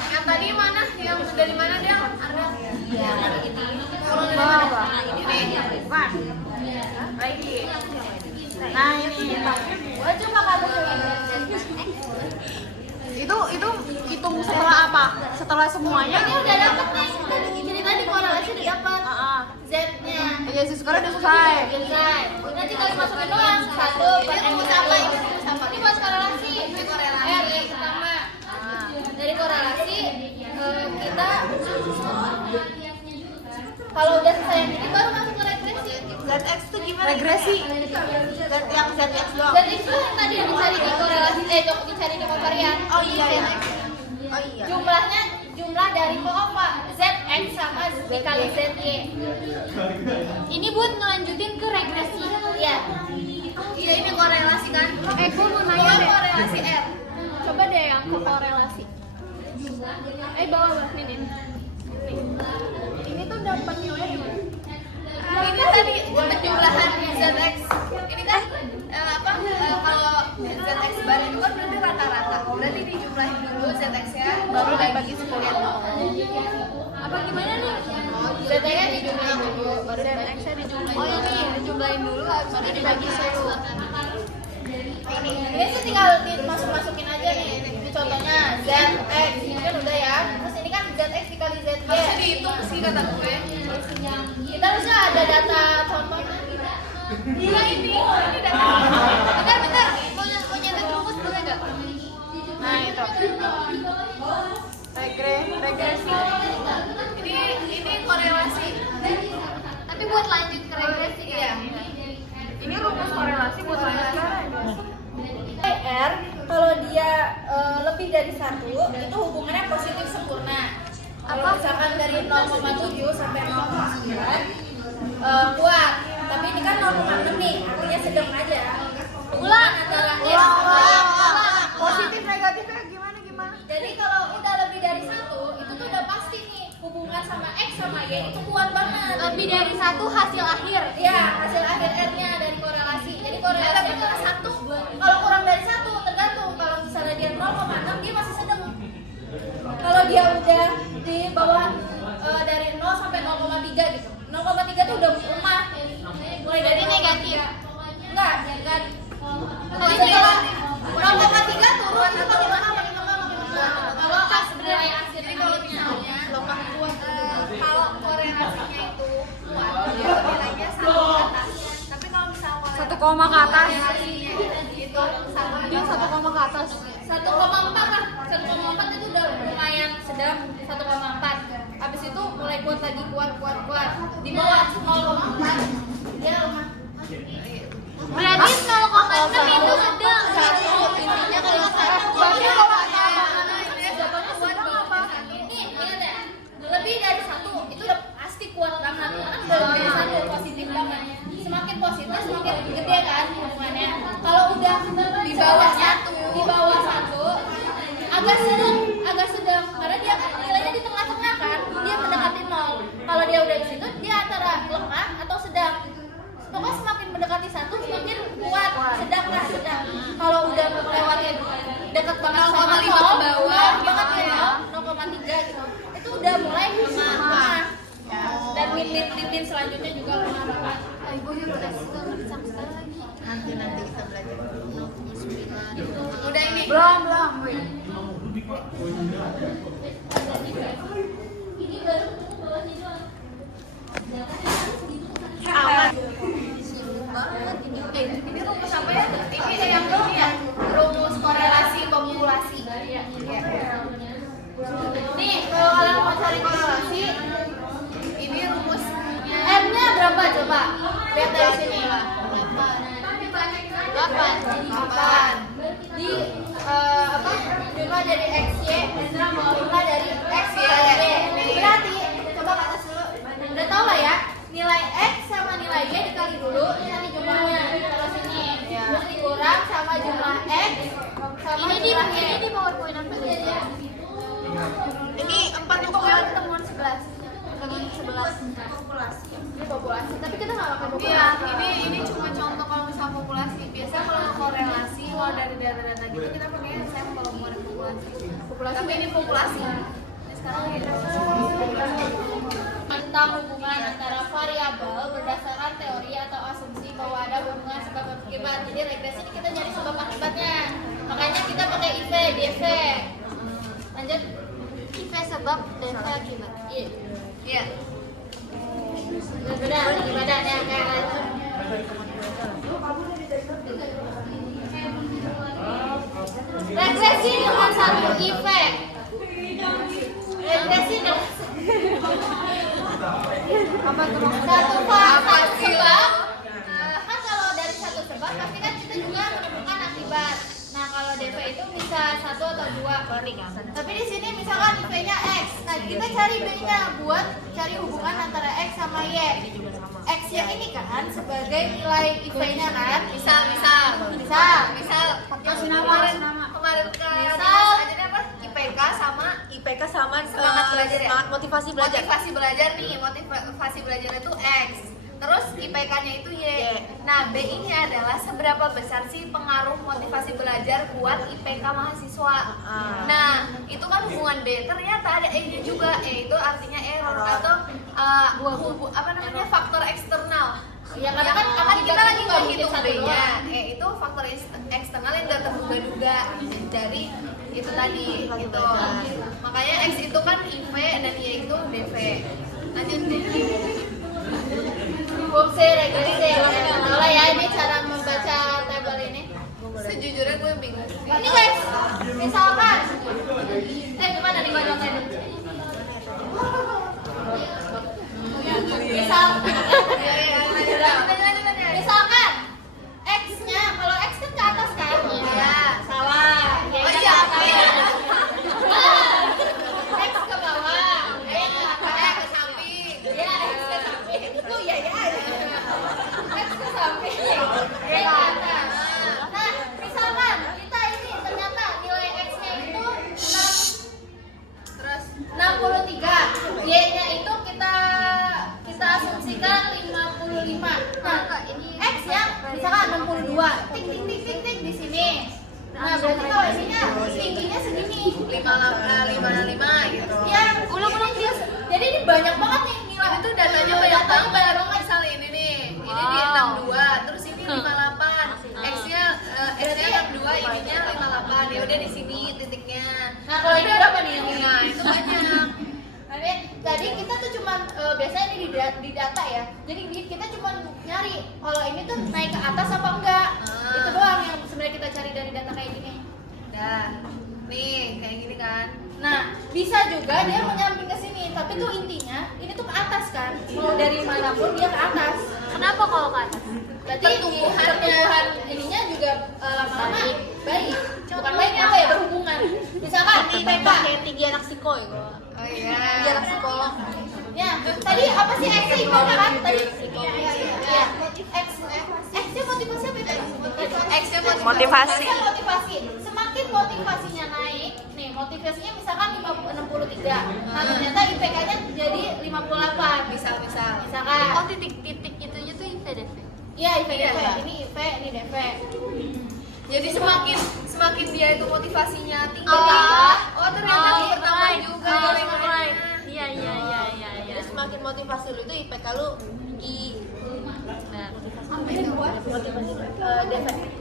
Yang tadi mana? Yang dari mana dia? Arya. Iya, ini. Kalau dari mana? Ini. Van. Lagi. Nah, ini. Gua cuma kagak Itu hitung setelah apa? Setelah semuanya? ini udah dapat nih. Jadi tadi korelasi udah dapat. Z-nya. Iya sih sekarang udah selesai. Selesai. Nanti kali masukin doang 1 per N sama ini buat korelasi. R yang pertama. Dari korelasi kita kalau udah selesai yang ini baru masuk ke regresi. ZX tuh gimana? Regresi. Yang ZX doang. ZX itu yang tadi yang dicari di korelasi, dicari di kovarian. Oh iya ya. Oh iya. Jumlah dari apa? ZX sama dikali ZY. Ini buat ngelanjutin ke regresi. Iya. Iya ini korelasi kan? Gue mau nanya deh. Korelasi R. Coba deh yang ke korelasi. Bawah nih. Ini tuh dapat nilai di mana? Ini tadi penjumlahan ZX. Ini kan kalau ZX bar itu kan berarti rata-rata. Berarti dijumlahin dulu ZX-nya baru dibagi 10. Apa gimana nih? ZX-nya dijumlahin dulu baru ZX-nya dijumlahin. Oh ini dijumlahin dulu baru dibagi 10. Ini sih tinggal dimasukin aja nih. Ini contohnya ZX ini kan udah ya. Terus ini kan ZX dikali ZY. Harusnya dihitung sih kata gue. Kita harusnya ada data contohnya. Iya ini data. Bentar. Mau nyetet rumus boleh nggak? Nah itu. Regresi. Ini korelasi. Tapi buat lanjut ke regresi Iya. Ini rumus korelasi buat lanjut R kalau dia lebih dari 1 itu hubungannya positif sempurna. Kalau misalkan dari 0,7 sampai 0,9 kuat. Tapi ini kan 0,6 nih, artinya sedang aja. Ulang antara X sama Y. positif negatifnya gimana? Jadi kalau udah lebih dari 1 itu tuh udah pasti nih hubungan sama X sama Y itu kuat banget. Lebih dari 1 hasil akhir. Iya, hasil akhir R-nya dari korelasi. Jadi korelasi antara 1 kalau kurang dari 1 tergantung. Kalau misalnya dia 0,6 dia masih sedang. Kalau dia udah di bawah dari 0 sampai 0,3 gitu. 0,3 tuh udah lemah. Mulai dari negatif. Enggak. Tapi kalau 0,3 turun itu makin lemah. Kalau sebenarnya hasil. Jadi kalau misalnya kalau korelasinya itu kuat, nilainya 1 ke atas. Tapi kalau misalnya 1 ke atas. korelasinya itu 1 Dia 1 ke atas. 1,4 lah. 1,4 itu udah lumayan sedang. 1,4. Habis itu mulai kuat lagi, kuat. Di bawah 0,4 dia lemah. Berarti 0,6 itu sedang. Intinya kalau Berarti kalau ini ingat ya, lebih dari 1 itu udah pasti kuat banget. Karena udah lebih dari 1 positif banget. Semakin positif semakin gede kan hubungannya. Kalau udah di bawah 1 agak sedang karena dia nilainya di tengah-tengah kan, dia mendekati 0. Kalau dia udah di situ dia antara lemah atau sedang. Pokoknya semakin mendekati 1 semakin kuat, sedang. Kalau udah melewati dekat banget sama 0 ke bawah, banget ya 0,3 gitu. Itu udah mulai lemah. Dan min selanjutnya juga lemah banget. nanti kita belajar 0,9. Udah ini. Belum. Ini rumus apa ya? Ini yang ini ya. Rumus korelasi populasi. Nih, kalau kalian mau cari korelasi, ini rumusnya. R-nya berapa coba? Lihat dari sini. 8. Di jumlah dari XY jumlah dari X kali Y. Berarti coba ke atas dulu. Udah tau lah ya, nilai X sama nilai Y dikali dulu nanti jumlahnya. Terus ini terus dikurang sama jumlah X sama jumlah Y. Ini di PowerPoint apa ya? Ini 4 ukuran Temuan 11. Populasi. Ini populasi, tapi kita nggak pakai populasi. Iya, ini cuma contoh kalau misal populasi. Biasanya kalau korelasi, kalau dari data-data gitu kita pakai sampel kalau ada populasi. Tapi ini populasi. Ini sekarang kita Tentang hubungan antara variabel berdasarkan teori atau asumsi bahwa ada hubungan sebab akibat. Jadi regresi ini kita cari sebab akibatnya. Makanya kita pakai IV, DV. Lanjut. IV sebab, DV akibat. Iya. Benar, akibatnya kayak lanjut. Regresi dengan satu IV. Regresi dengan satu fase DV itu bisa 1 atau 2. Tapi di sini misalkan IV-nya X. Nah, kita cari B-nya buat cari hubungan antara X sama Y. X yang ini kan sebagai nilai IV-nya kan? Misal kemarin ajarnya apa? IPK sama semangat belajar ya? Motivasi belajar. Motivasi belajar itu X. Terus IPK-nya itu Y. Nah, B ini adalah seberapa besar sih pengaruh motivasi belajar buat IPK mahasiswa. Nah, itu kan hubungan B. Ternyata ada E-nya juga. E itu artinya error atau faktor eksternal. Ya karena kan kita lagi nggak hitung B-nya. Itu faktor eksternal yang nggak terduga-duga dari itu tadi gitu. Makanya X itu kan IV dan Y itu DV. Lanjut fungsi regresi. Mulai ya, ini cara membaca tabel ini. Sejujurnya gue bingung. Ini guys, misalkan gimana nih konyolnya? Misalkan X-nya, kalau X kan ke atas kan? Iya, salah. Oh iya, X ke bawah, ke samping. Iya, X ke samping. Itu ya. X ke samping, Y ke atas. Nah, misalkan kita ini ternyata nilai X-nya itu 63, Y-nya itu kita asumsikan 55. Nah, ini X yang misalkan 62, tik di sini. Nah, berarti kalau ininya tingginya segini, 55 gitu. Ya, ulang dia. Jadi ini banyak banget nih nilai. Itu datanya banyak banget. Misal ini nih, ini di 62, terus ini 58. X-nya 62, ininya 58. Ya udah di sini titiknya. Nah, kalau ini berapa nih? Nah, itu banyak. Tadi kita tuh cuma biasanya ini di data ya. Jadi kita cuma nyari kalau ini tuh naik ke atas apa enggak. Itu doang yang sebenarnya kita cari dari data kayak gini. Nih kayak gini kan. Nah, bisa juga dia menyamping ke sini, tapi tuh intinya ini tuh ke atas kan. Mau dari manapun dia ke atas. Kenapa kalau ke atas? Berarti pertumbuhan ininya juga lama-lama baik. Bukan baiknya apa ya, berhubungan. Misalkan IPK Kayak tinggi anak psiko ya. Oh iya. Tinggi anak psikolog. Ya, tadi apa sih X IPK kan? Tadi iya. X-nya motivasi apa itu? X-nya Motivasi. motivasi. Semakin motivasinya naik, nih motivasinya misalkan 63. Nah, ternyata IPK-nya jadi 58. Misalkan. Oh, titik-titik itunya tuh IPDV. Iya, IP DV. Ini IP, ini DV. Jadi semakin dia itu motivasinya tinggi. Ternyata di pertama juga. Iya. Jadi semakin motivasi lu itu IPK lu tinggi. Nah,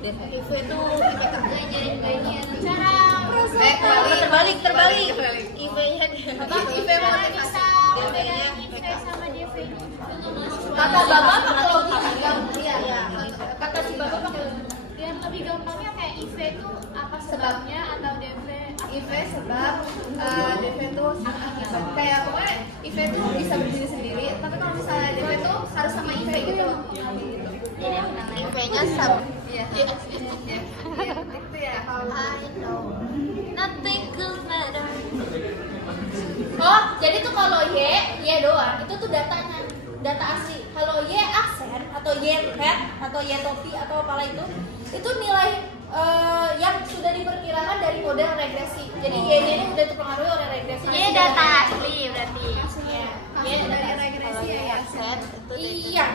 DV itu IPK jadi ini cara terbalik. IP IP-nya motivasi. DV-nya IPK. sama DV. Kata Bapak pakai logika. Iya. Kata si Bapak pakai logika. Yang lebih gampangnya kayak IV itu apa sebabnya atau DV? IV sebab DV itu akibat. Kayak pokoknya IV itu bisa berdiri sendiri, tapi kalau misalnya DV itu harus sama IV gitu. IP-nya sama. Iya. Itu ya. Nothing could matter. Oh, jadi tuh kalau Y doang, itu tuh datanya, data asli. Kalau Y aksen atau Y pet atau Y topi atau apalah itu nilai yang sudah diperkirakan dari model regresi. Jadi Y-nya ini udah terpengaruhi oleh regresi. Ini data asli berarti. Y dari regresi ya. Iya.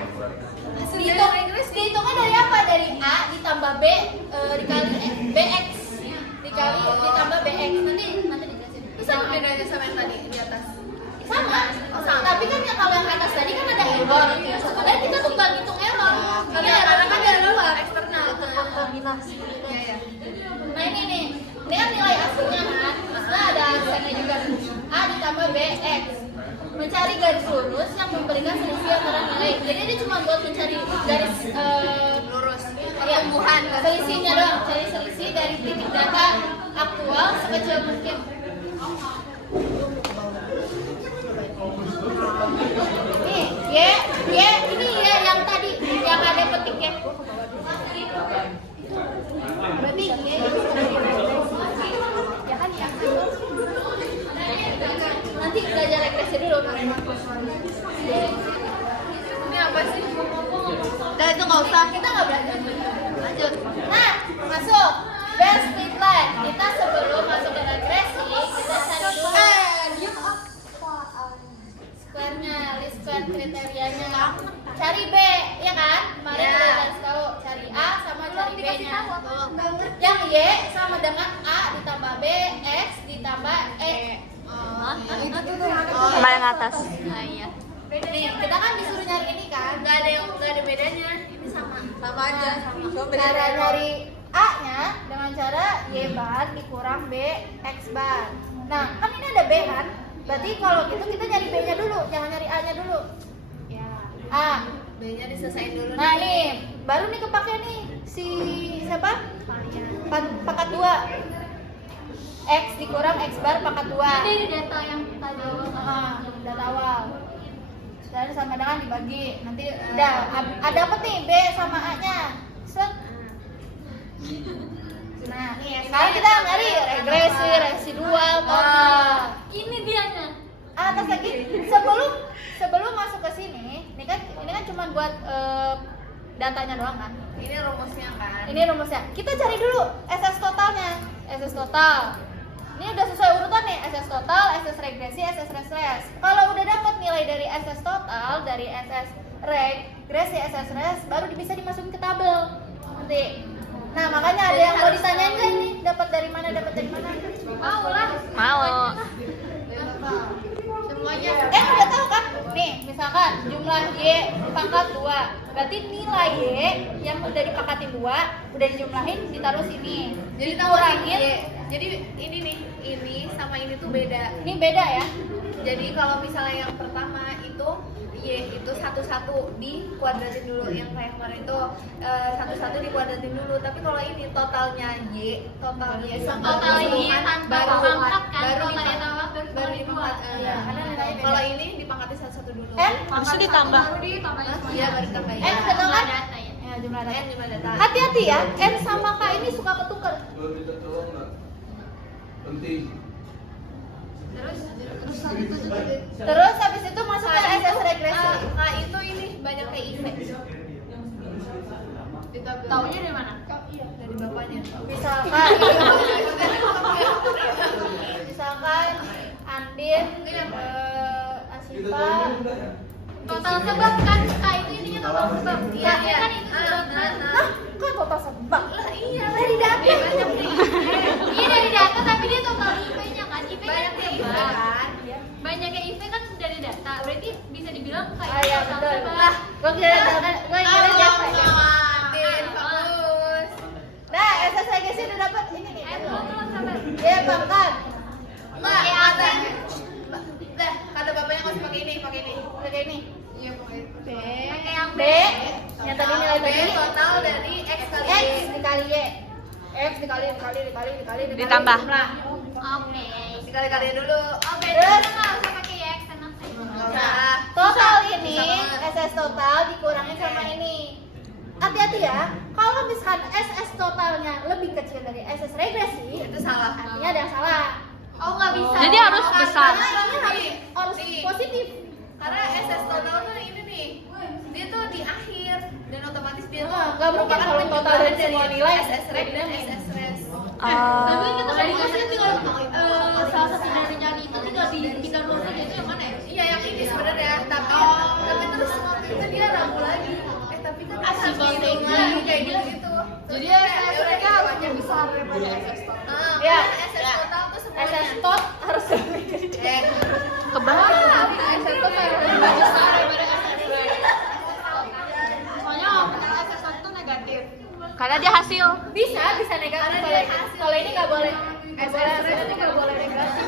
Dihitungnya dari apa? Dari A ditambah B dikali BX dikali ditambah BX. Nanti dijelasin. Itu sama bedanya sama yang tadi di atas. Sama. Tapi kan yang kalau yang atas tadi kan ada error. Sebenarnya kita tuh nggak ngitung error. Karena error kan dari luar eksternal. Kombinasi. Iya. Nah ini nih. Ini kan nilai aslinya kan. Maksudnya ada aksennya juga. A ditambah BX. Mencari garis lurus yang memberikan selisih antara nilai. Jadi ini cuma buat mencari garis lurus pertumbuhan. Selisihnya doang. Cari selisih dari titik data aktual sekecil mungkin. Nih, ini ya yang tadi yang ada petiknya. Berarti nggak usah, kita nggak belajar. Lanjut. Nah, masuk. Best split line. Kita sebelum masuk ke regresi, kita cari dulu square-nya, list square kriterianya. Cari B, ya kan? Kemarin udah kasih tahu. Cari A sama cari B-nya. Yang Y sama dengan A ditambah B, X ditambah E. Sama yang atas. Nih, kita kan disuruh nyari ini kan? Gak ada bedanya. Ini sama aja. Cara nyari A-nya dengan cara Y bar dikurang B X bar. Nah, kan ini ada B kan? Berarti kalau gitu kita nyari B-nya dulu, jangan nyari A-nya dulu. Ya. A. B-nya diselesain dulu. Nah, nih, baru nih kepake nih si siapa? Pangkat 2. X dikurang X bar pangkat 2. Ini data yang tadi awal. Data awal. Dan sama dengan dibagi. Nanti udah ada apa nih B sama A-nya? Set. Nah, sekarang kita nyari regresi, residual, total. Ini dianya. Atas lagi sebelum masuk ke sini, ini kan cuma buat datanya doang kan? Ini rumusnya kan? Ini rumusnya. Kita cari dulu SS totalnya. SS total. Ini udah sesuai urutan nih, SS total, SS regresi, SS res. Kalau udah dapat nilai dari SS total, dari SS regresi, SS res, baru bisa dimasukin ke tabel. Nanti. Nah, makanya ada yang mau ditanyain nggak ini? Dapat dari mana? Mau lah. Mau. Semuanya. Udah tahu kan? Nih, misalkan jumlah Y pangkat 2. Berarti nilai Y yang udah dipangkatin 2, udah dijumlahin, ditaruh sini. Jadi kurangin. Jadi ini nih, ini sama ini tuh beda. Ini beda ya. Jadi kalau misalnya yang pertama itu Y itu satu-satu dikuadratin dulu, yang kayak kemarin itu satu-satu dikuadratin dulu. Tapi kalau ini totalnya Y Total Y tanpa pangkat kan? baru dipangkat. Kalau ini dipangkatin satu-satu dulu. Harusnya ditambah. Iya, baru ditambahin. Udah tahu kan? Data ya. Ya, jumlah data. Hati-hati ya, N sama K ini suka ketukar. Penting. Terus habis itu masuk ke SS regresi. K itu ini banyak kayak IV. Taunya dari mana? Dari bapaknya. Misalkan Andin, Asifa. Total sebab kan K itu intinya total sebab. Iya. Kan itu sebab kan. Kok total sebab? Lah iya, dari data. Iya dari data tapi dia total IP-nya kan. IP Banyak kan kayak IV sebab. kan? Banyaknya IP kan dari data. Berarti bisa dibilang K itu Iya, total betul. sebab. Lah, gua kira data, gua kira data. Nah, SS regresi udah dapat ini nih. Belum sampai. Iya, pangkat. Nggak, ada. Dah, kata bapaknya nggak usah pakai ini. Pakai ini. Iya, pakai B. Pakai yang B. Yang tadi nilai B tadi. total dari X kali X Y. dikali Y. X dikali. Ditambah. Jumlah. Oke. Dikali-kali dulu. Oke, Terus? kita nggak usah pakai X karena Nah, total ini SS total dikurangin sama ini. Hati-hati ya, kalau misalkan SS totalnya lebih kecil dari SS regresi, Itu salah. artinya ada yang salah. Oh nggak bisa. Jadi harus besar. Karena ini harus Nih. positif. Karena SS total tuh ini nih. Dia tuh di akhir dan otomatis dia tuh Nggak mungkin kalau total dari semua nilai SS reg dan SS res. Tapi kita Oh. kan tinggal salah satu dari nyari itu tinggal kita nulis itu yang mana ya? Iya yang ini sebenarnya, tapi terus waktu itu dia ragu lagi. Tapi kan Asik harus banget. dihitung lagi kayak gitu. Jadi SS mereka harusnya besar daripada SS total. Ya. SS total tuh semuanya. SS tot harus lebih gede. Kebanyakan. SS tot harus lebih Lebih gede. besar daripada SS res. Soalnya omongan SS res itu negatif. Karena dia hasil. Bisa negatif kalau ini nggak boleh. SS res itu nggak boleh negatif.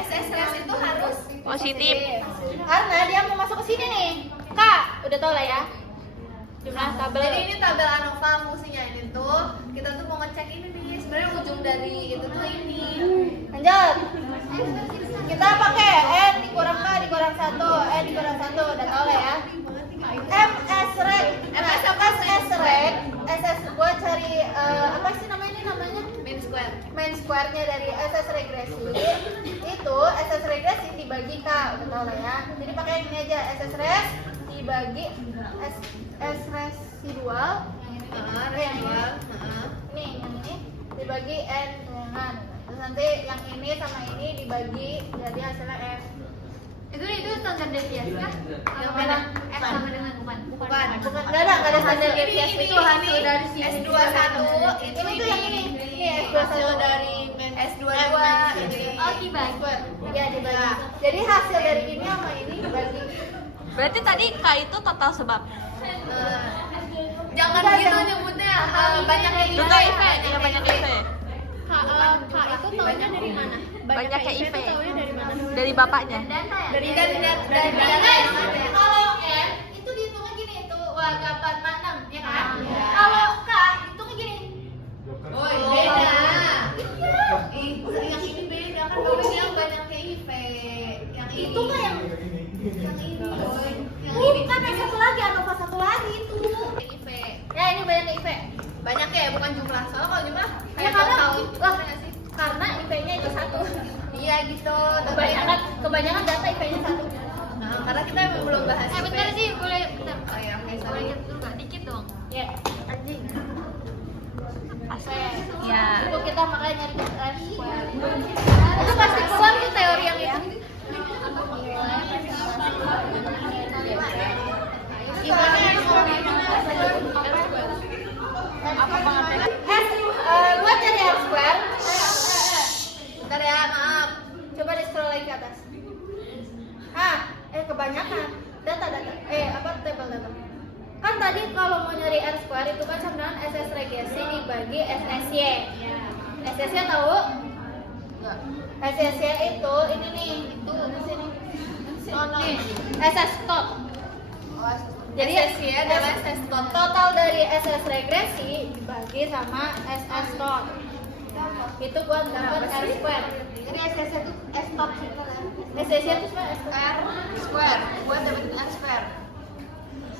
SS res itu harus Positif. Karena dia mau masuk ke sini nih. Kak, udah tau lah ya. Jumlah tabel. Jadi ini tabel ANOVA fungsinya ini tuh kita tuh mau ngecek ini nih sebenarnya ujung dari itu tuh ini. Lanjut. Kita pakai N dikurang K dikurang 1, N dikurang 1, udah tau lah ya. MS reg, SS reg, SS gua cari apa sih namanya ini namanya? Mean square. Main square-nya dari SS regresi. Itu SS regresi dibagi K, udah tau lah ya. Jadi pakai ini aja SS res dibagi S residual yang ini dibagi N dengan, terus nanti yang ini sama ini dibagi jadi hasilnya F. Itu standar deviasi kah? Yang mana? S sama dengan bukan Nggak ada standar deviasi, itu hasil dari si S21 itu yang ini S21 dari S22 oh dibagi ya dibagi, jadi hasil dari ini sama ini dibagi. Berarti tadi K itu total sebab. Jangan gitu nyebutnya banyaknya IP. Itu IP, ya banyaknya IP. K itu taunya dari mana? Banyaknya IP. Taunya dari mana? Dari bapaknya. Dari kalau N itu dihitungnya gini, itu wagapan manam ya kan? Kalau K hitungnya gini. Oh, beda. Yang ini beda kan, kalau yang banyaknya IP. Yang itu kan yang ini. Bukan yang satu lagi, Anova satu lagi itu. IP. Ya ini banyak IP. Banyak ya, bukan jumlah. Soalnya kalau jumlah Ya kayak karena total. karena IP-nya itu satu. Iya gitu. Kebanyakan data IP-nya satu. Nah, karena kita emang belum bahas. Bentar sih, boleh bentar. Oh ya, oke, sorry. Boleh dulu nggak? Dikit dong. Ya, anjing. Ya. Itu kita makanya nyari S square. Itu pasti keluar tuh teori yang itu. Gimana S square? Apa banget? Buat cari R square. Bentar ya, maaf. Coba di scroll lagi ke atas. Kebanyakan data. Table. Kan tadi kalau mau nyari R square itu kan sama dengan SS regresi dibagi SSY. SSY tahu? Enggak. SSY itu ini nih, itu di sini. Nih, SS tot. Jadi SSY adalah SS tot. total dari SS regresi dibagi sama SS tot. Itu buat dapat R square. Ini SS itu S tot sih. SSY itu cuma S R square buat dapetin R square.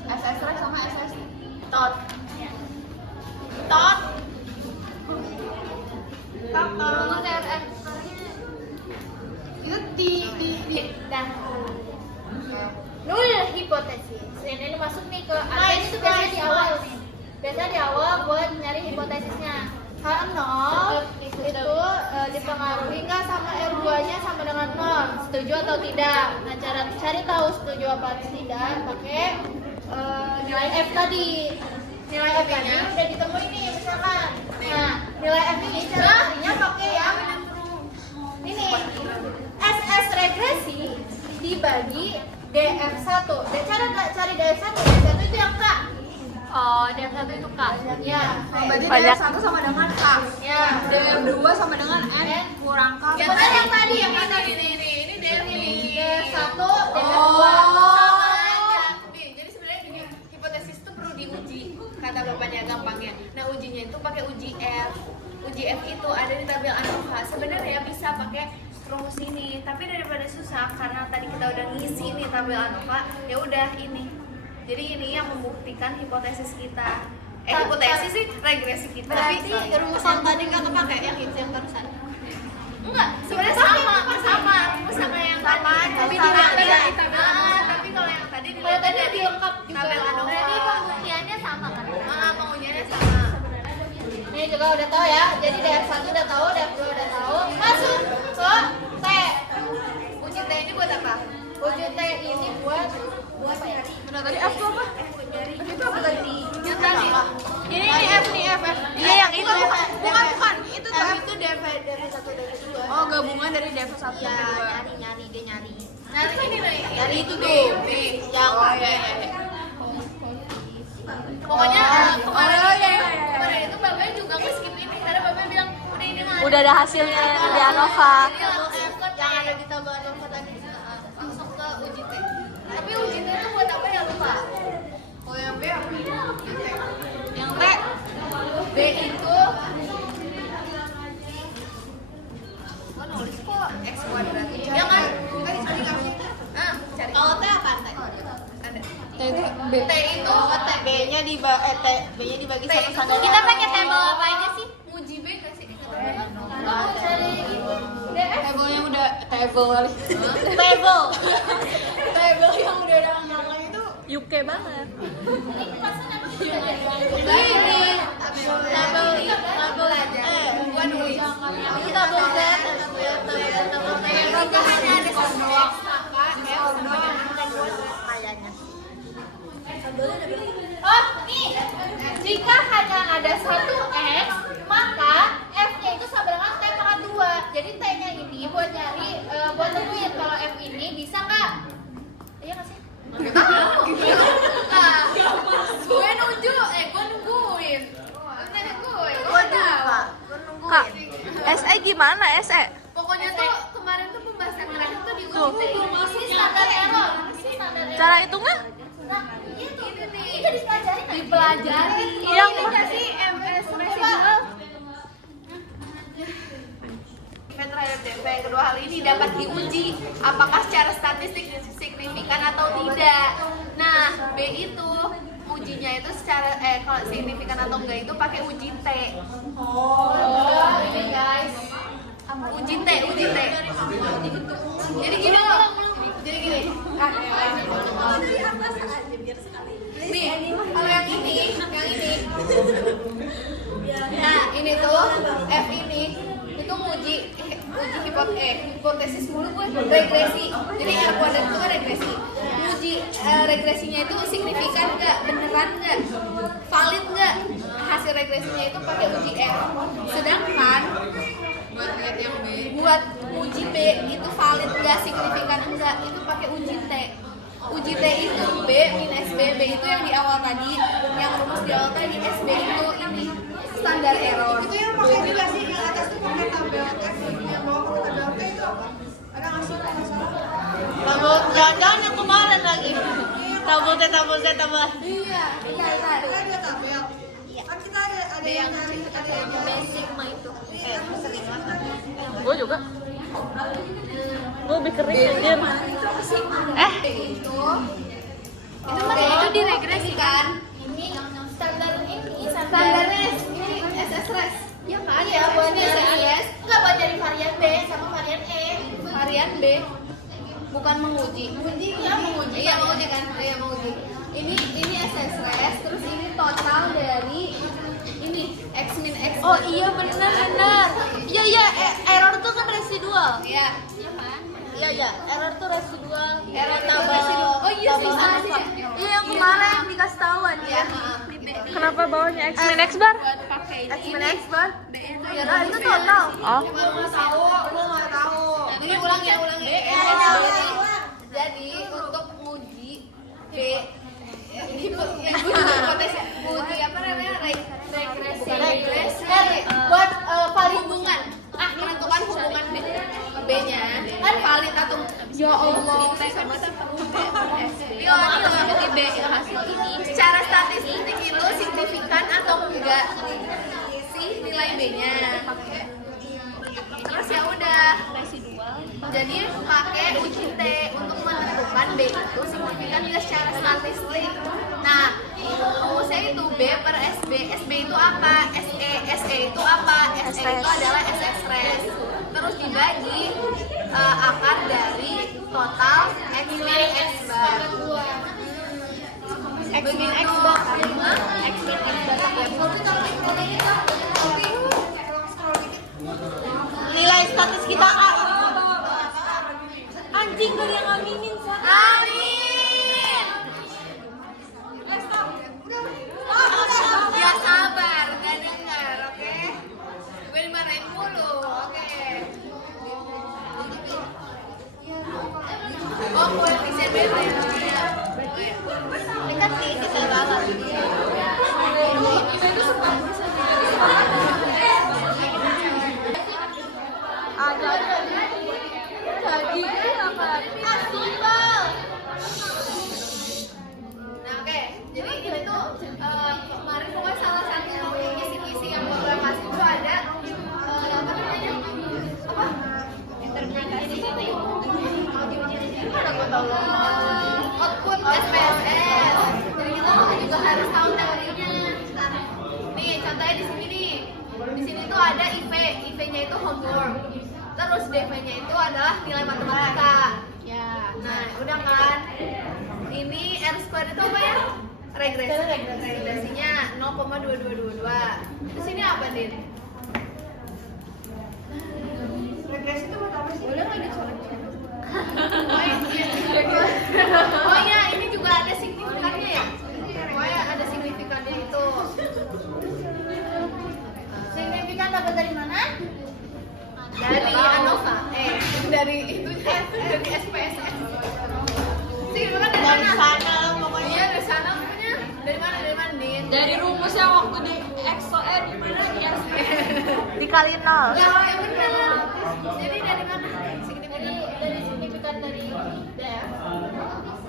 SS sama SS tot. Rumus RF Itu di dan nul hipotesis. Ini masuk nih ke itu biasanya di awal nih. Biasanya di awal buat nyari hipotesisnya. H0 itu dipengaruhi nggak sama R2-nya sama dengan 0, setuju atau tidak. Nah, cara cari tahu setuju apa tidak pakai nilai F tadi. Nilai F tadi udah ditemuin nih misalkan. Nah, nilai F ini cara carinya pakai yang ini SS regresi dibagi DF1. Dan cara cari DF1 itu yang K. Oh, DF1 itu K. Ya, berarti Banyak. DF1 sama dengan K. ya. DF2 sama dengan N kurang K. Yang tadi yang ini DF ini. D1, D2. Sama aja. Nih, jadi sebenarnya gini, hipotesis itu perlu diuji, kata bapaknya gampangnya. Nah, ujinya itu pakai uji F. Uji F itu ada di tabel ANOVA. Sebenarnya bisa pakai rumus ini, tapi daripada susah karena tadi kita udah ngisi nih tabel ANOVA, ya udah ini. Jadi ini yang membuktikan hipotesis kita. Hipotesis sih regresi kita. Berarti rumus yang tadi nggak kepake yang itu yang barusan. Enggak, sebenarnya sama rumus sama yang tadi. Tapi di tapi kalau yang tadi Kalau tadi dilengkap juga. tabel ANOVA. Berarti pembuktiannya sama kan? Pengujiannya sama. Ini juga udah tahu ya. Jadi DF1 udah tahu, DF2 udah tahu. Masuk ke T. Uji T ini buat apa? Uji T ini buat apa ya? Benar tadi F itu apa? Itu apa tadi? Yang tadi. Ini F nih F. Iya yang itu. Bukan. Itu tuh F F. itu DF1, DF2. Oh, gabungan dari DF1 dan Iya, DF2. nyari dia nyari. Nah, ini nih. Nyari itu tuh. Yang Pokoknya kemarin Oh, iya. kemarin itu bapaknya juga nge-skip ini karena bapaknya bilang udah ini mah Udah ada hasilnya di ANOVA. Dia langsung ke T. yang ada di tabel ANOVA tadi. Langsung ke uji T. Tapi uji T itu buat apa ya lupa? Oh, yang B apa? Yang T. B itu gua nulis kok X kuadrat. Ya kan? Cari. Kalau T apa T? Ada. T itu B. T itu B-nya dibagi T sama itu satu. kita pakai table apa aja sih? Uji B gak sih? Table yang udah table kali. Table yang udah ada angka itu Yuk. Kayak banget. Gua nulis. Ini tabel Z, Jika hanya ada satu X, maka F sama dengan kayaknya. Oh, nih. Jika hanya ada satu X, maka F-nya itu sama dengan T pangkat 2. Jadi T-nya ini buat nyari, buat nentuin kalau F ini bisa nggak? Iya nggak sih? Nah, gue nungguin. Gue tahu. Kak, SE gimana SE? Pokoknya tuh kemarin tuh pembahasan terakhir tuh di Tuh. UT. Ini standar error. Standar error. Cara hitungnya? Nah, itu nih. Ini dipelajari. Dipelajari. Yang sih MS residual. Terhadap DP kedua hal ini dapat diuji apakah secara statistik signifikan atau tidak. Nah, B itu ujinya itu secara kalau signifikan atau enggak itu pakai uji T. Ini guys. Uji T. Jadi gini loh. Nih, kalau yang ini. Nah, ini tuh F ini itu uji hipotesis mulu gue, regresi. Jadi R kuadrat itu kan regresi. Uji regresinya itu signifikan nggak, beneran nggak, valid nggak. Hasil regresinya itu pakai uji R. Sedangkan buat uji B itu valid nggak, signifikan enggak, itu pakai uji T. Uji T itu B min SB, B itu yang di awal tadi, yang rumus di awal tadi, SB itu ini standar error. Itu yang pakai juga sih, yang atas tuh pakai tabel F, yang bawah pakai tabel T itu apa? Ada nggak sih kalau salah? Jangan yang kemarin lagi. Tabel Z. Iya. Kan ada tabel. Kan kita ada yang nyari, ada yang Basic mah itu. Sering banget. Gue juga. Gue lebih kering anjir. Itu diregresikan. Ini standar Standar res, ini SS res. Ya kan? Iya, buat SSS. Enggak buat cari varian B sama varian E. Varian B bukan menguji. Iya, menguji. Iya, menguji kan? Iya, menguji. Ini SS res, terus ini total dari ini X min X. Oh iya benar. Iya, error tuh kan residual. Iya. Iya, error tuh residual. Error tabel residual. Oh iya, tabel bisa alfa. sih. Iya, yang kemarin dikasih tahuan ya. Kenapa bawahnya X min X bar? Buat pakai X min X bar. Ya, Nah, itu total. Oh, Gua nggak tahu. Ini ulangi. Jadi untuk uji B ini hipotesis uji apa namanya regresi buat valid hubungan menentukan hubungan B-nya kan valid atau ya Allah ini B hasil ini secara statistik itu signifikan atau enggak sih nilai B-nya. Terus ya udah jadi pakai uji T untuk menentukan B itu signifikan nggak secara statistik. Nah, rumusnya itu B per SB. SB itu apa? SE itu apa? SE itu adalah SS res. Terus dibagi akar dari total X min X bar. X min X bar. X min X bar. Nilai status kita A. Anjing gue yang ngaminin Sa. Amin. Ya sabar, gak dengar, oke? Gue dimarahin mulu, oke? Oh, koefisien B ya. Dekat nih kita lalat. Nah, oke. Jadi ini tuh kemarin pokoknya salah satu kisi-kisi yang gue kasih itu ada apa namanya? Apa? Interpretasi ini. Mana gue tahu? Output SPSS. Jadi kita juga harus tahu teorinya. Nih, contohnya di sini nih. Di sini tuh ada IV. IV-nya itu homework. Terus DP-nya itu adalah nilai matematika. Ya. Nah, udah kan? Ini R1 square itu apa ya? Regresinya 0,2222. Terus ini apa, Din? Regresi itu buat apa sih? Udah nggak ada soal Oh iya, ini juga ada signifikannya ya? Oh ya, ada signifikannya itu. Signifikan dapat dari mana? Dari ANOVA, dari itu dari SPSS. Signifikan dari sana lah pokoknya. Iya, dari sana pokoknya. Dari mana, Din? Dari rumus yang waktu di EXO di mana di dikali 0. Ya, yang benar. Jadi dari mana? Dari signifikan dari DF.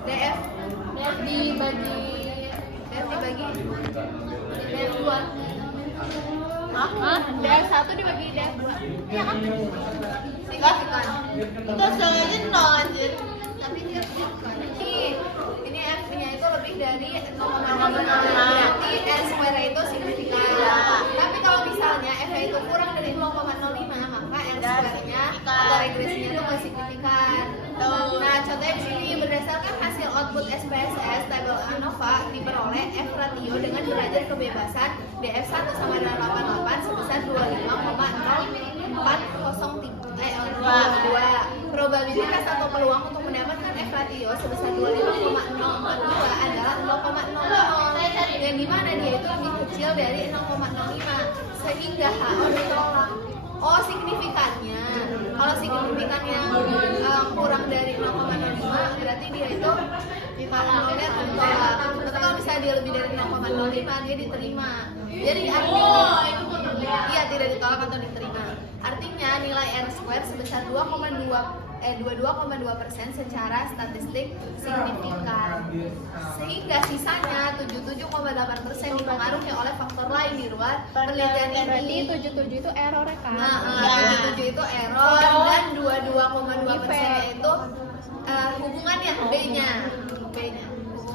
DF dibagi DF 2. Hah? DF 1 dibagi DF 2. Iya kan? signifikan. Terus aja 0 anjir. Tapi dia signifikan. Ini F-nya itu lebih dari 0,05. Berarti R square itu signifikan. Tapi kalau misalnya F itu kurang dari 0,05, maka R square-nya atau regresinya itu nggak signifikan. Nah, contohnya di sini berdasarkan hasil output SPSS tabel ANOVA diperoleh F ratio dengan derajat kebebasan DF1 sama dengan 88 sebesar 25,0402. Probabilitas atau peluang untuk mendapatkan F ratio sebesar 25,042 adalah 0,00. Yang dimana dia itu lebih kecil dari 0,05 sehingga HO ditolak. Oh, signifikannya. Kalau signifikannya kurang dari 0,05 berarti dia itu nolnya ditolak. Tapi kalau misalnya dia lebih dari 0,05 dia diterima. Jadi artinya iya tidak ditolak atau diterima. Artinya nilai R square sebesar 22,2% secara statistik signifikan. Sehingga sisanya 77,8% dipengaruhi oleh faktor lain di luar penelitian ini. Berarti 77 itu error kan? Nah, 77 itu error dan 22,2% itu hubungannya B-nya. B-nya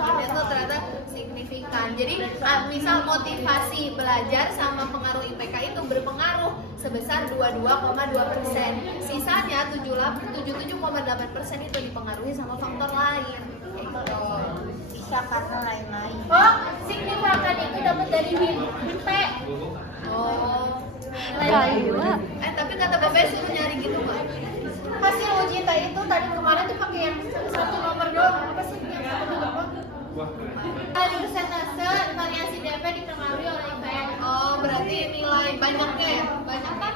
itu ternyata signifikan. Jadi misal motivasi belajar sama pengaruh IPK itu berpengaruh sebesar 22,2%. Sisanya 77,8% itu dipengaruhi sama faktor lain. Gitu. Bisa karena lain-lain. Oh, signifikan itu dapat dari P. Oh. Gila. Tapi kata Bebe suruh nyari gitu nggak? Hasil uji itu tadi kemarin tuh pakai yang satu nomor doang. Apa sih? Yang satu nomor doang. Dari persentase variasi DP dipengaruhi oleh IPK. Oh, berarti nilai banyaknya ya? Banyak kan?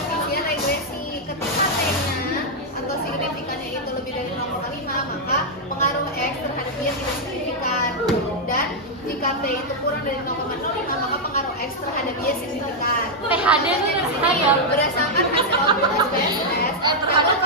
Kemudian regresi ketika T-nya atau signifikannya itu lebih dari 0,5 maka pengaruh X terhadap dia tidak signifikan. Dan jika T itu kurang dari 0,05 maka pengaruh X terhadap dia signifikan. PHD itu ya? Berdasarkan hasil output SPSS, terhadap